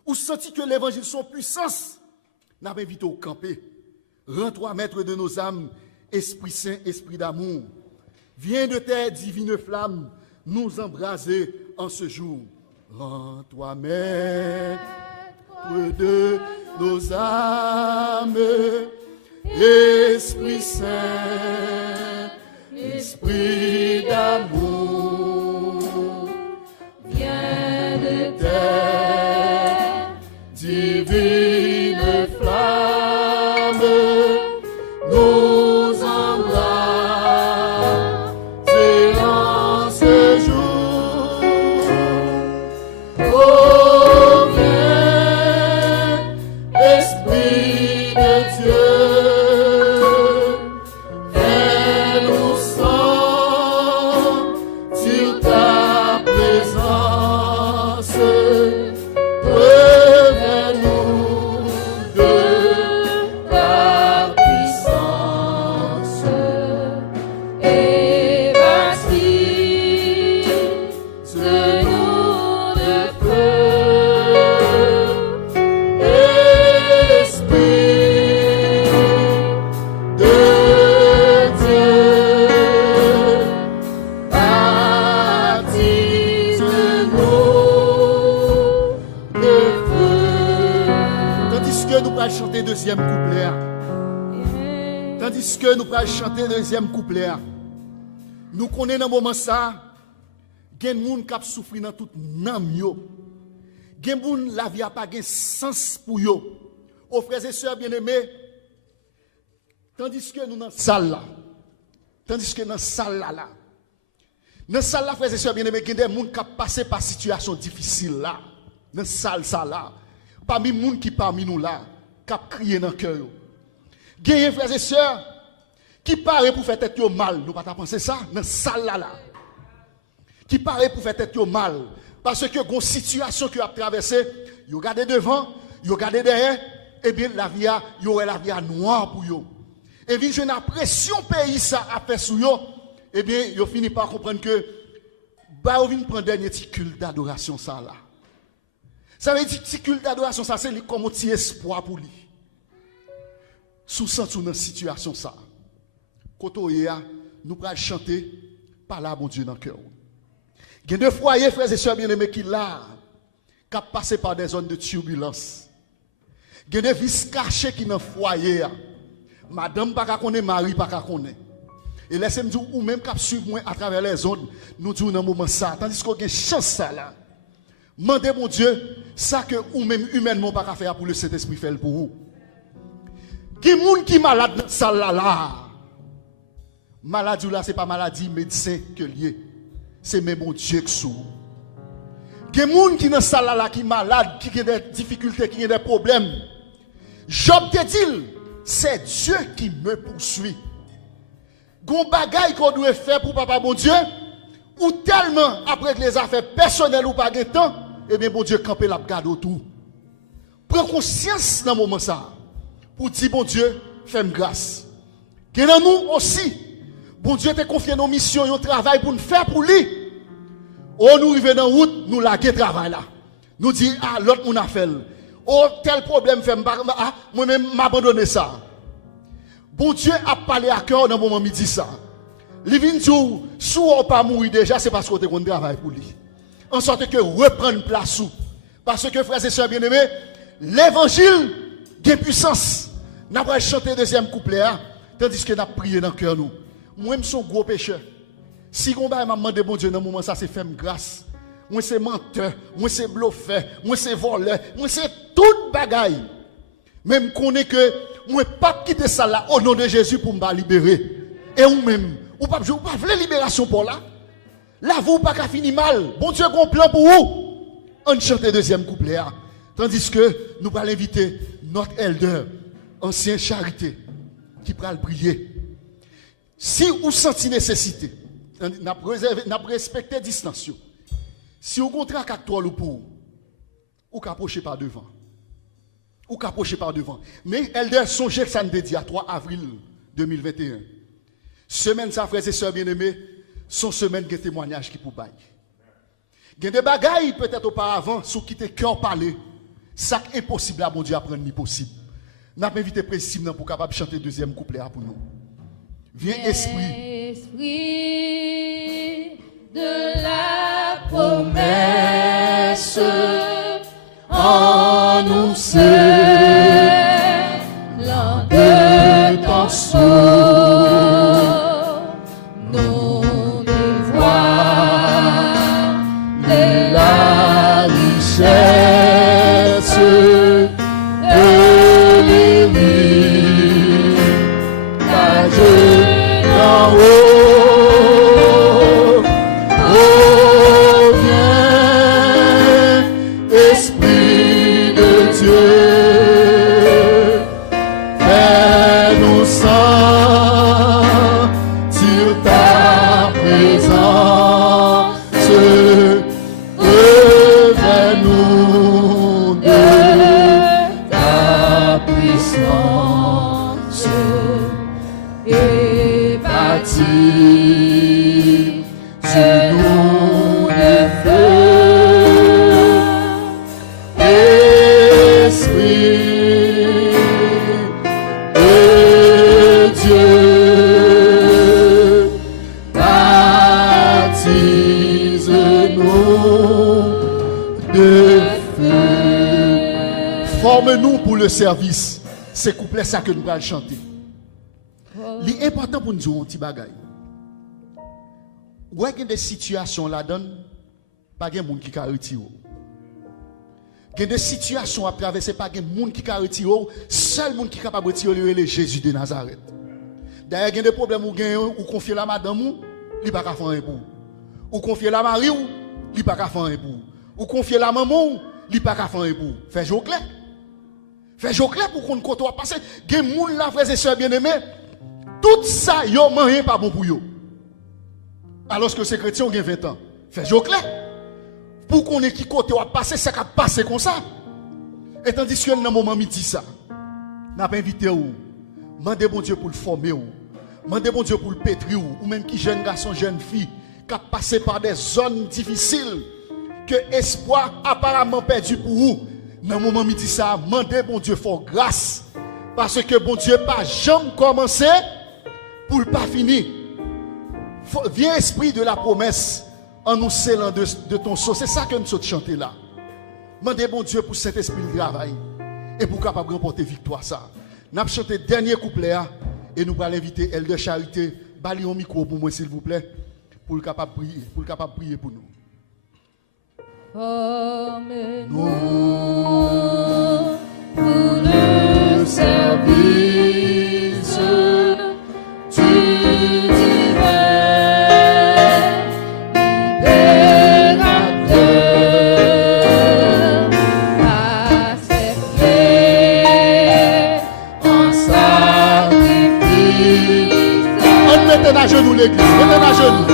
ou senti que l'évangile son puissance, n'a pas invité au camper. Rends-toi maître de nos âmes, Esprit Saint, esprit d'amour. Viens de tes divines flammes nous embraser en ce jour. Rends-toi maître de nos âmes, Esprit Saint, esprit d'amour. Viens de tes divines flammes nous embraser en ce jour. Oh, viens, Esprit de Dieu, fais-nous sentir ta présence. Préviens-nous de ta puissance et baptise-nous de feu. Esprit de Dieu, baptise-nous de feu. Tandis que nous allons chanter deuxième couplet. Tandis que nous allons chanter deuxième couplet. Nous connaissons dans le moment ça, il y a des gens qui souffrent dans tout nam yo. Il y a des gens la vie n'a pas de sens pour eux. Aux frères et sœurs bien-aimés, tandis que nous dans la salle là, tandis que dans la salle là, dans la salle là, frères et sœurs bien-aimés, il y a des gens qui passent par situation difficile là, dans la salle ça là, parmi les gens qui parmi nous là, qui crient dans le cœur. Il y a des frères et sœurs qui paraît pour faire tête mal, nous pas penser ça, dans la salle là. Qui paraît pour faire tête mal, parce que une situation que a traversée, vous regardez devant, vous regardez derrière, et bien la vie a, y aurait la vie noire pour vous. Et bien j'ai l'impression pays ça a fait sur vous, et bien vous finissez par comprendre que bah vous venez prendre dernier petit culte d'adoration ça là. Ça veut dire petit culte d'adoration ça c'est comme un petit espoir pour lui. Sous sens dans situation ça. Quand nous allons chanter par là mon Dieu dans le cœur. Il y a deux foyers, frères et sœurs bien-aimés, qui là, qui ont passé par des zones de turbulence. Il y a des vices cachés qui sont dans le foyer. Madame pas connaît, mari pas connaît. Et laissez-moi dire, ou même qui suivent moi à travers les zones, nous disons dans un moment ça. Tandis qu'on a une chance ça là. Mandez mon Dieu, ça que ou même humainement pas faire pour le Saint-Esprit faire pour vous. Qui moun qui malade dans ça là. Maladie là, ce n'est pas maladie médecin que lié. C'est même mon Dieu qui sous. Il y a des gens qui dans salle là qui malade, qui ont des difficultés, qui ont des problèmes. Job te dit, c'est Dieu qui me poursuit. Gon bagay qu'on doit faire pour papa bon Dieu, ou tellement après que les affaires personnelles ou pas de temps, eh bien bon Dieu camper la garde autour. Prends conscience dans le moment ça pour dire bon Dieu, fais-moi grâce. Que dans nous aussi, bon Dieu t'a confié nos missions et nos travail pour nous faire pour lui. Oh, nous arrivons dans la route, nous laguons le travail là. Nous disons, ah, l'autre nous a fait. Oh, tel problème fait, ah, moi-même m'abandonner ça. Bon Dieu a parlé à cœur dans le moment midi ça. Il vient dire, si on pas mourir déjà, c'est parce qu'on a un travail pour lui. En sorte que reprendre place sous. Parce que, frères et sœurs bien-aimés, l'évangile a puissance. Nous avons chanté le deuxième couplet, tandis que nous avons prié dans le cœur nous. Moi, je suis un gros pécheur. Si on m'a demandé bon Dieu dans le moment ça, c'est faire grâce. Moi, c'est menteur, moi, c'est bluffeur, moi, c'est voleur, moi, c'est toute bagaille. Même qu'on est que, moi pas quitter ça là au nom de Jésus pour me libérer. Et ou même, ou pas voulez libération pour là. Là vous pas qu'à finir mal. Bon Dieu a un plan pour vous. On chante le deuxième couplet. Tandis que nous allons inviter notre elder, ancien Charité, qui va le prier. Si vous sentez nécessité, n'a respecté distance. Si vous contractez avec toi le pour, ou qu'approchez par devant. Ou qu'approchez par devant. Mais elder, songez que ça nous dit à 3 avril 2021. Semaine ça, frères et sœurs bien-aimés, sont semaines de témoignages qui pour bailler. Il y a des bagailles peut-être auparavant, sous qui te cœur parler. Ça est possible à mon Dieu apprendre ni possible. N'a pas invité précisément pour capable chanter deuxième couplet pour nous. Viens esprit. Esprit de la promesse en nous l'un de ton souffle, nous dévoile de la richesse de l'héritage d'en haut. Forme-nous pour le service. C'est couplet ça que nous allons chanter. L'important pour nous dire un petit bagaille. Où est-ce que des situations là-dedans, pas de monde qui a retiré. Il y a des situations à traverser, pas de monde qui a retiré. Seul monde qui est capable de retirer le Jésus de Nazareth. D'ailleurs, il y a des problèmes où vous confiez la madame, il n'y a pas qu'à faire un pour. Ou confiez la mari, il n'y a pas qu'à faire un pour. Ou confiez la maman, il n'y a pas qu'à faire un pour. Fais jouer clair. Fais jouer clair pour qu'on côtoie passer. Il y a des gens là, frères et sœurs bien-aimés, tout ça, yo rien pas bon pour yo. Alors que ces chrétiens ont 20 ans. Fais jouer clair. Pour qu'on ait qui côté va passer, ça va passer comme ça. Et tandis que dans le moment midi ça, n'a pas invité ou. Mandez bon Dieu pour le former ou. Mandez bon Dieu pour le pétrir ou même qui jeune garçon, jeune fille qui a passé par des zones difficiles que espoir apparemment perdu pour vous. Dans le moment midi ça, mandez bon Dieu for grâce parce que bon Dieu pas jamais commencé pour le pas finir. Viens esprit de la promesse en nous scellant de ton sceau. C'est ça que nous sommes chanter là. Mandez bon Dieu pour cet esprit de travail et pour capable remporter victoire ça. Nous avons chanté dernier couplet et nous allons inviter Elle de Charité, bali un micro pour moi s'il vous plaît, pour le capable prier, pour nous. Forme-nous pour le service du divin libérateur, accepté en sacrifice. On mettez à genoux l'église, mettez à genoux.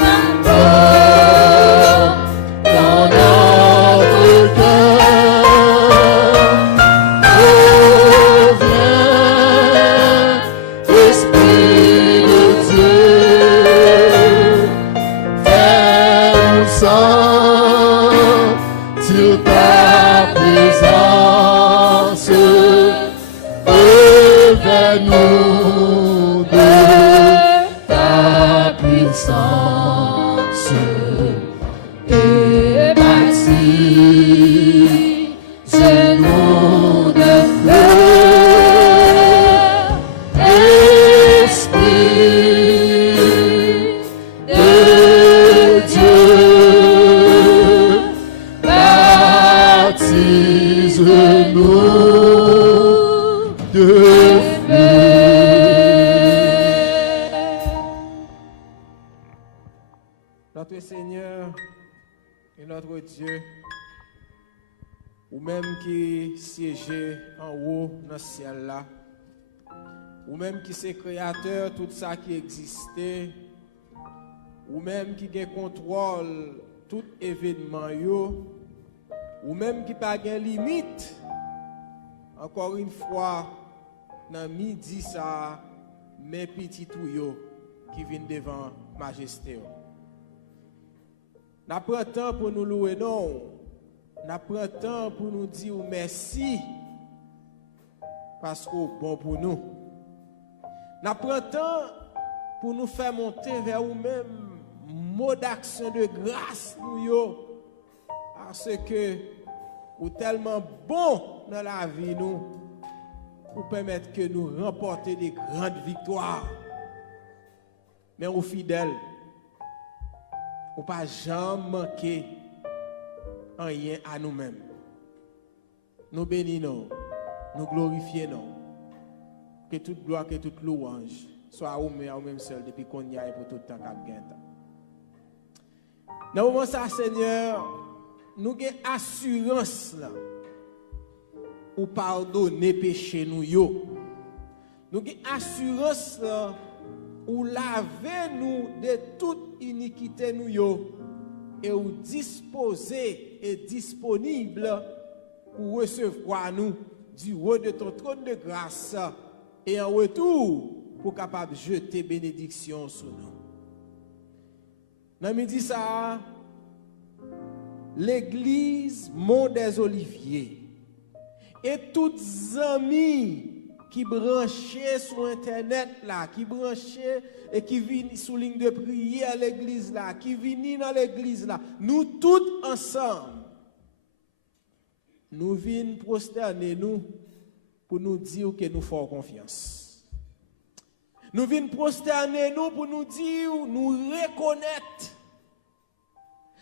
Baptise-nous de feu. Notre Seigneur et notre Dieu, ou même qui siège en haut dans le ciel là, ou même qui c'est créateur tout ça qui existait, ou même qui a contrôle tout événement yo, ou même qui pas de limite. Encore une fois, dans midi ça, mes petits tuyaux qui viennent devant majesté. N'a pas temps pour nous louer non. N'a pas temps pour nous dire merci parce qu'au bon pour nous. N'a pas temps pour nous faire monter vers nous-mêmes mot d'action de grâce nous yo parce que ou tellement bon dans la vie nous pour permettre que nous remporter des grandes victoires. Mais aux fidèles, on ne pas jamais manquer rien à nous-mêmes. Nous bénissons, nous glorifions, que toute gloire, que toute louange soit à nous-mêmes seuls depuis qu'on y a pour tout le temps qu'à gagner. Dans le moment ça, Seigneur, nous avons assurance là pour pardonner péché nous yo. Nous avons assurance là ou laver nous de toute iniquité nous yo et ou disposer et disponible pour recevoir nous du haut de ton trône de grâce et en retour pour capable jeter bénédiction sur nous. Dans midi ça, l'église Mont des Oliviers et toutes les amis qui branchaient sur internet là, qui branchaient et qui viennent sous ligne de prière à l'église là, qui viennent dans l'église là, nous tous ensemble, nous venons prosterner nous pour nous dire que nous faisons confiance. Nous venons prosterner nous pour nous dire, nous reconnaître.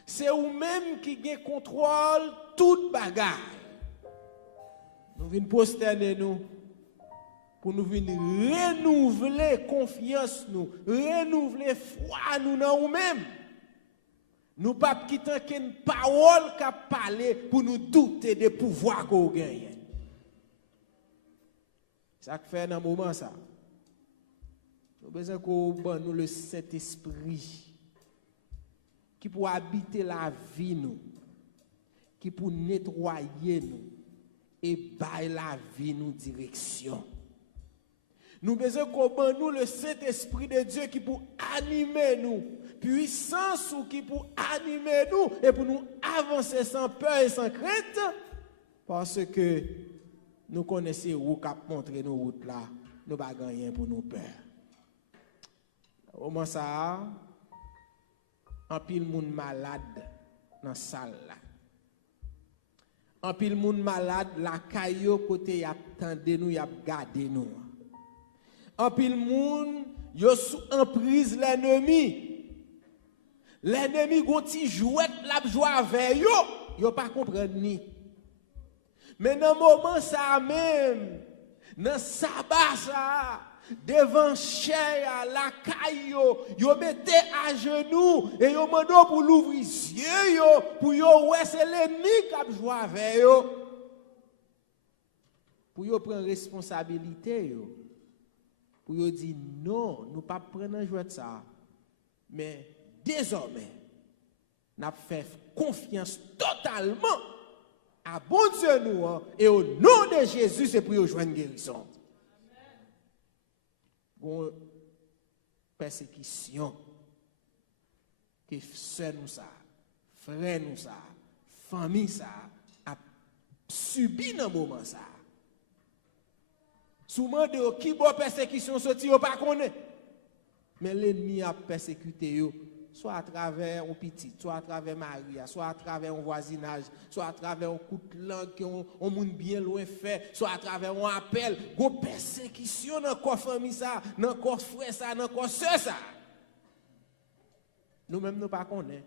C'est vous-même qui avez contrôle toute bagarre. Nous venons prosterner nous pour nous venir renouveler confiance nous, renouveler foi nous dans nous-mêmes. Nous pas quitter qu'une parole qui parler pour nous douter des pouvoirs qu'on gagne. Ça fait dans un moment ça. Nous avons besoin qu'on nous le Saint-Esprit qui pour habiter la vie nous, qui pour nettoyer nous et bailler la vie nous direction. Nous avons besoin qu'on nous le Saint-Esprit de Dieu qui pour animer nous, puissance ou qui pour animer nous et pour nous avancer sans peur et sans crainte parce que nous connaissons où cap montrer nos routes là, nous pas gagner pour nous peur. Au moment ça, en pile moun malade dans salle là. En pile moun malade la caillou côté y attendé nous y a gardé nous. En pile moun yo sous emprise l'ennemi. L'ennemi gonti jouet la joie avec yo pas comprendre ni. Mais dans moment ça même dans sabbat ça devant cher la caillou yo mettez à genoux et yo mando pour l'ouvrir yeux yo pour yo ouais c'est l'ennemi qui a joué avec yo pour yo prendre responsabilité yo pour yo dire non nous pas prendre jouet ça mais désormais n'a fait confiance totalement à bon Dieu nous et au nom de Jésus c'est pour yo joindre guérison. Bon persécution que sœur nous ça, frère nous ça, famille ça a subi dans moment ça. Souvent de qui bon persécution sorti yo pas connaît. Mais l'ennemi a persécuté yo soit à travers un petit, soit à travers Maria, soit à travers un voisinage, soit à travers un coup de langue qu'on moun bien loin fait, soit à travers un appel, go persécution dans corps famille ça, dans corps frère ça, dans corps sœur ça. Nous même nous pas connaît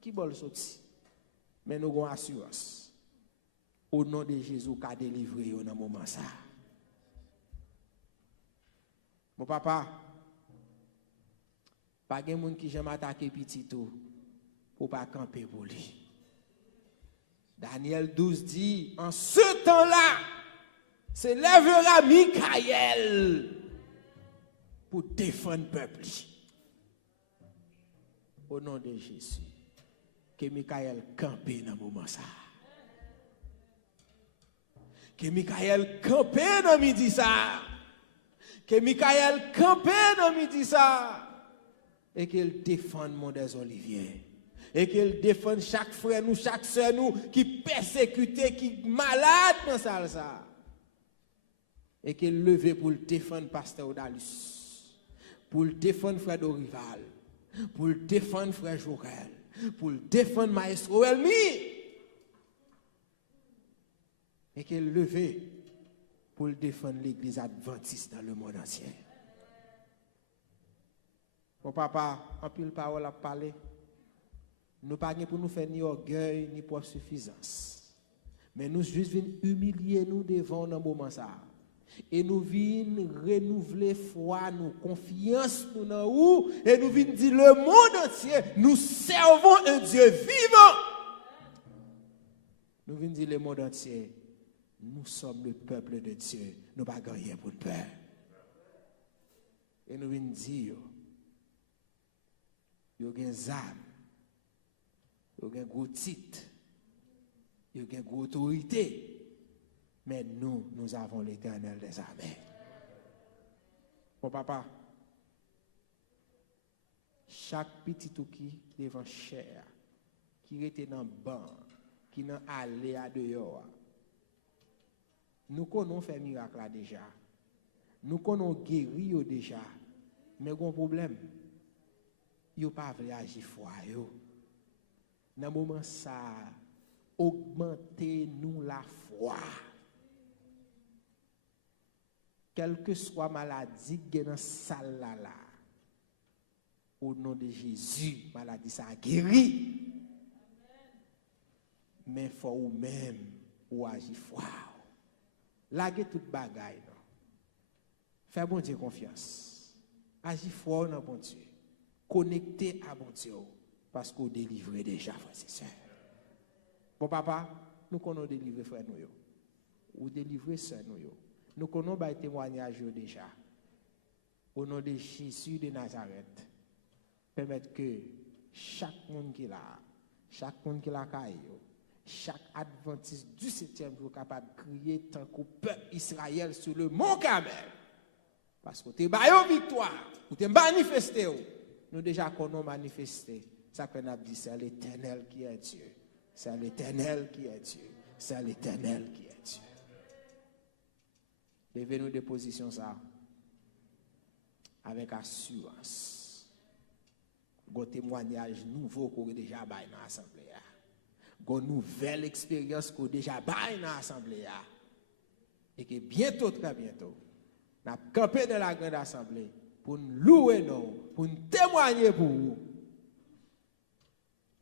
qui bol sorti. Mais nous avons assurance. Au nom de Jésus qui a délivré yo dans moment ça. Mon papa, pas gen moun qui j'aime attaquer petit tout. pour pas camper pour lui. Daniel 12 dit, en ce temps-là, s'élèvera Michaël pour défendre le peuple. Au nom de Jésus, que Michaël campe dans le moment ça. Que Michaël campe dans midi ça. Que Michaël campe dans midi ça. Et qu'il défende mon des Oliviers. Et qu'il défende chaque frère nous, chaque soeur nous qui persécuté, qui malade dans ça. Et qu'il levé pour le défendre pasteur Odalus. Pour le défendre frère Dorival. Pour le défendre frère Joël. Pour le défendre maestro Elmi. Et qu'il levé pour le défendre l'église adventiste dans le monde entier. Mon papa, en pile parole à parler. Nous pas pour nous faire ni orgueil ni pour suffisance. Mais nous juste venons humilier nous devant dans moment ça. Et nous venons renouveler foi, nous confiance nous dans où et nous venons dire le monde entier, nous servons un Dieu vivant. Nous venons dire le monde entier, nous sommes le peuple de Dieu, nous pas gagner pour peur. Et nous venons dire il y a des âmes, il y a un gros titre, il y a une grosse autorité. Mais nous avons l'Éternel des armées. Mon papa, chaque petit qui devant chair, qui était dans le banc, qui n'a allé à dehors, nous connaissons fait miracle là déjà. Nous connaissons guéri déjà. Mais il y a un problème. Il n'y a pas voulu agir foi. Dans le moment ça, augmentez-nous la foi. Quelle que soit maladie qui est dans la salle là, au nom de Jésus, maladie ça a guéri. Mais il faut ou même ou agir foi. Lagez toute bagaille. Fais bon Dieu confiance. Agir foi dans bon Dieu. Connectez à bon Dieu. Parce qu'on délivre déjà, frères et sœurs. Bon papa, nous connaissons délivrer frères nous. Ou délivrer sœurs nous. Nous connaissons des témoignages déjà. Au nom de Jésus de Nazareth, permettre que chaque monde qui l'a, chaque monde qui l'a caillé, chaque adventiste du 7e jour capable de crier tant qu'au peuple Israël sur le mont Carmel. Parce que tu as une victoire, tu as manifesté. Nous déjà connaissons manifesté. Ça qu'on a dit, c'est l'Éternel qui est Dieu. C'est l'Éternel qui est Dieu. C'est l'Éternel qui est Dieu. Levez-nous de position ça avec assurance. Un témoignage nouveau qu'on a déjà baillé dans l'assemblée. Une nouvelle expérience qu'on a déjà baillé dans l'assemblée. Et que bientôt, très bientôt, nous allons camper dans la grande assemblée pour nous louer, nous, pour nous témoigner pour vous.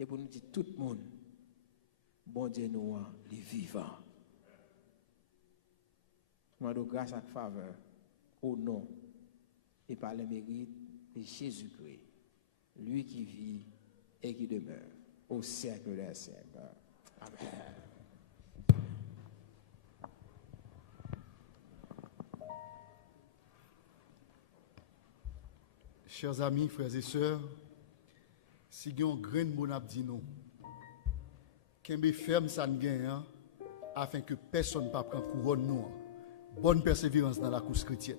Et pour nous dire tout le monde, bon Dieu nous est vivant. Moi, de grâce à faveur, au nom et par le mérite de Jésus-Christ, lui qui vit et qui demeure au siècle des siècles. Amen. Chers amis, frères et sœurs, si vous avez un grain de mon dit nous, qu'un ferme ça ne gagne, afin que personne ne prenne couronne nous. Bonne persévérance dans la course chrétienne.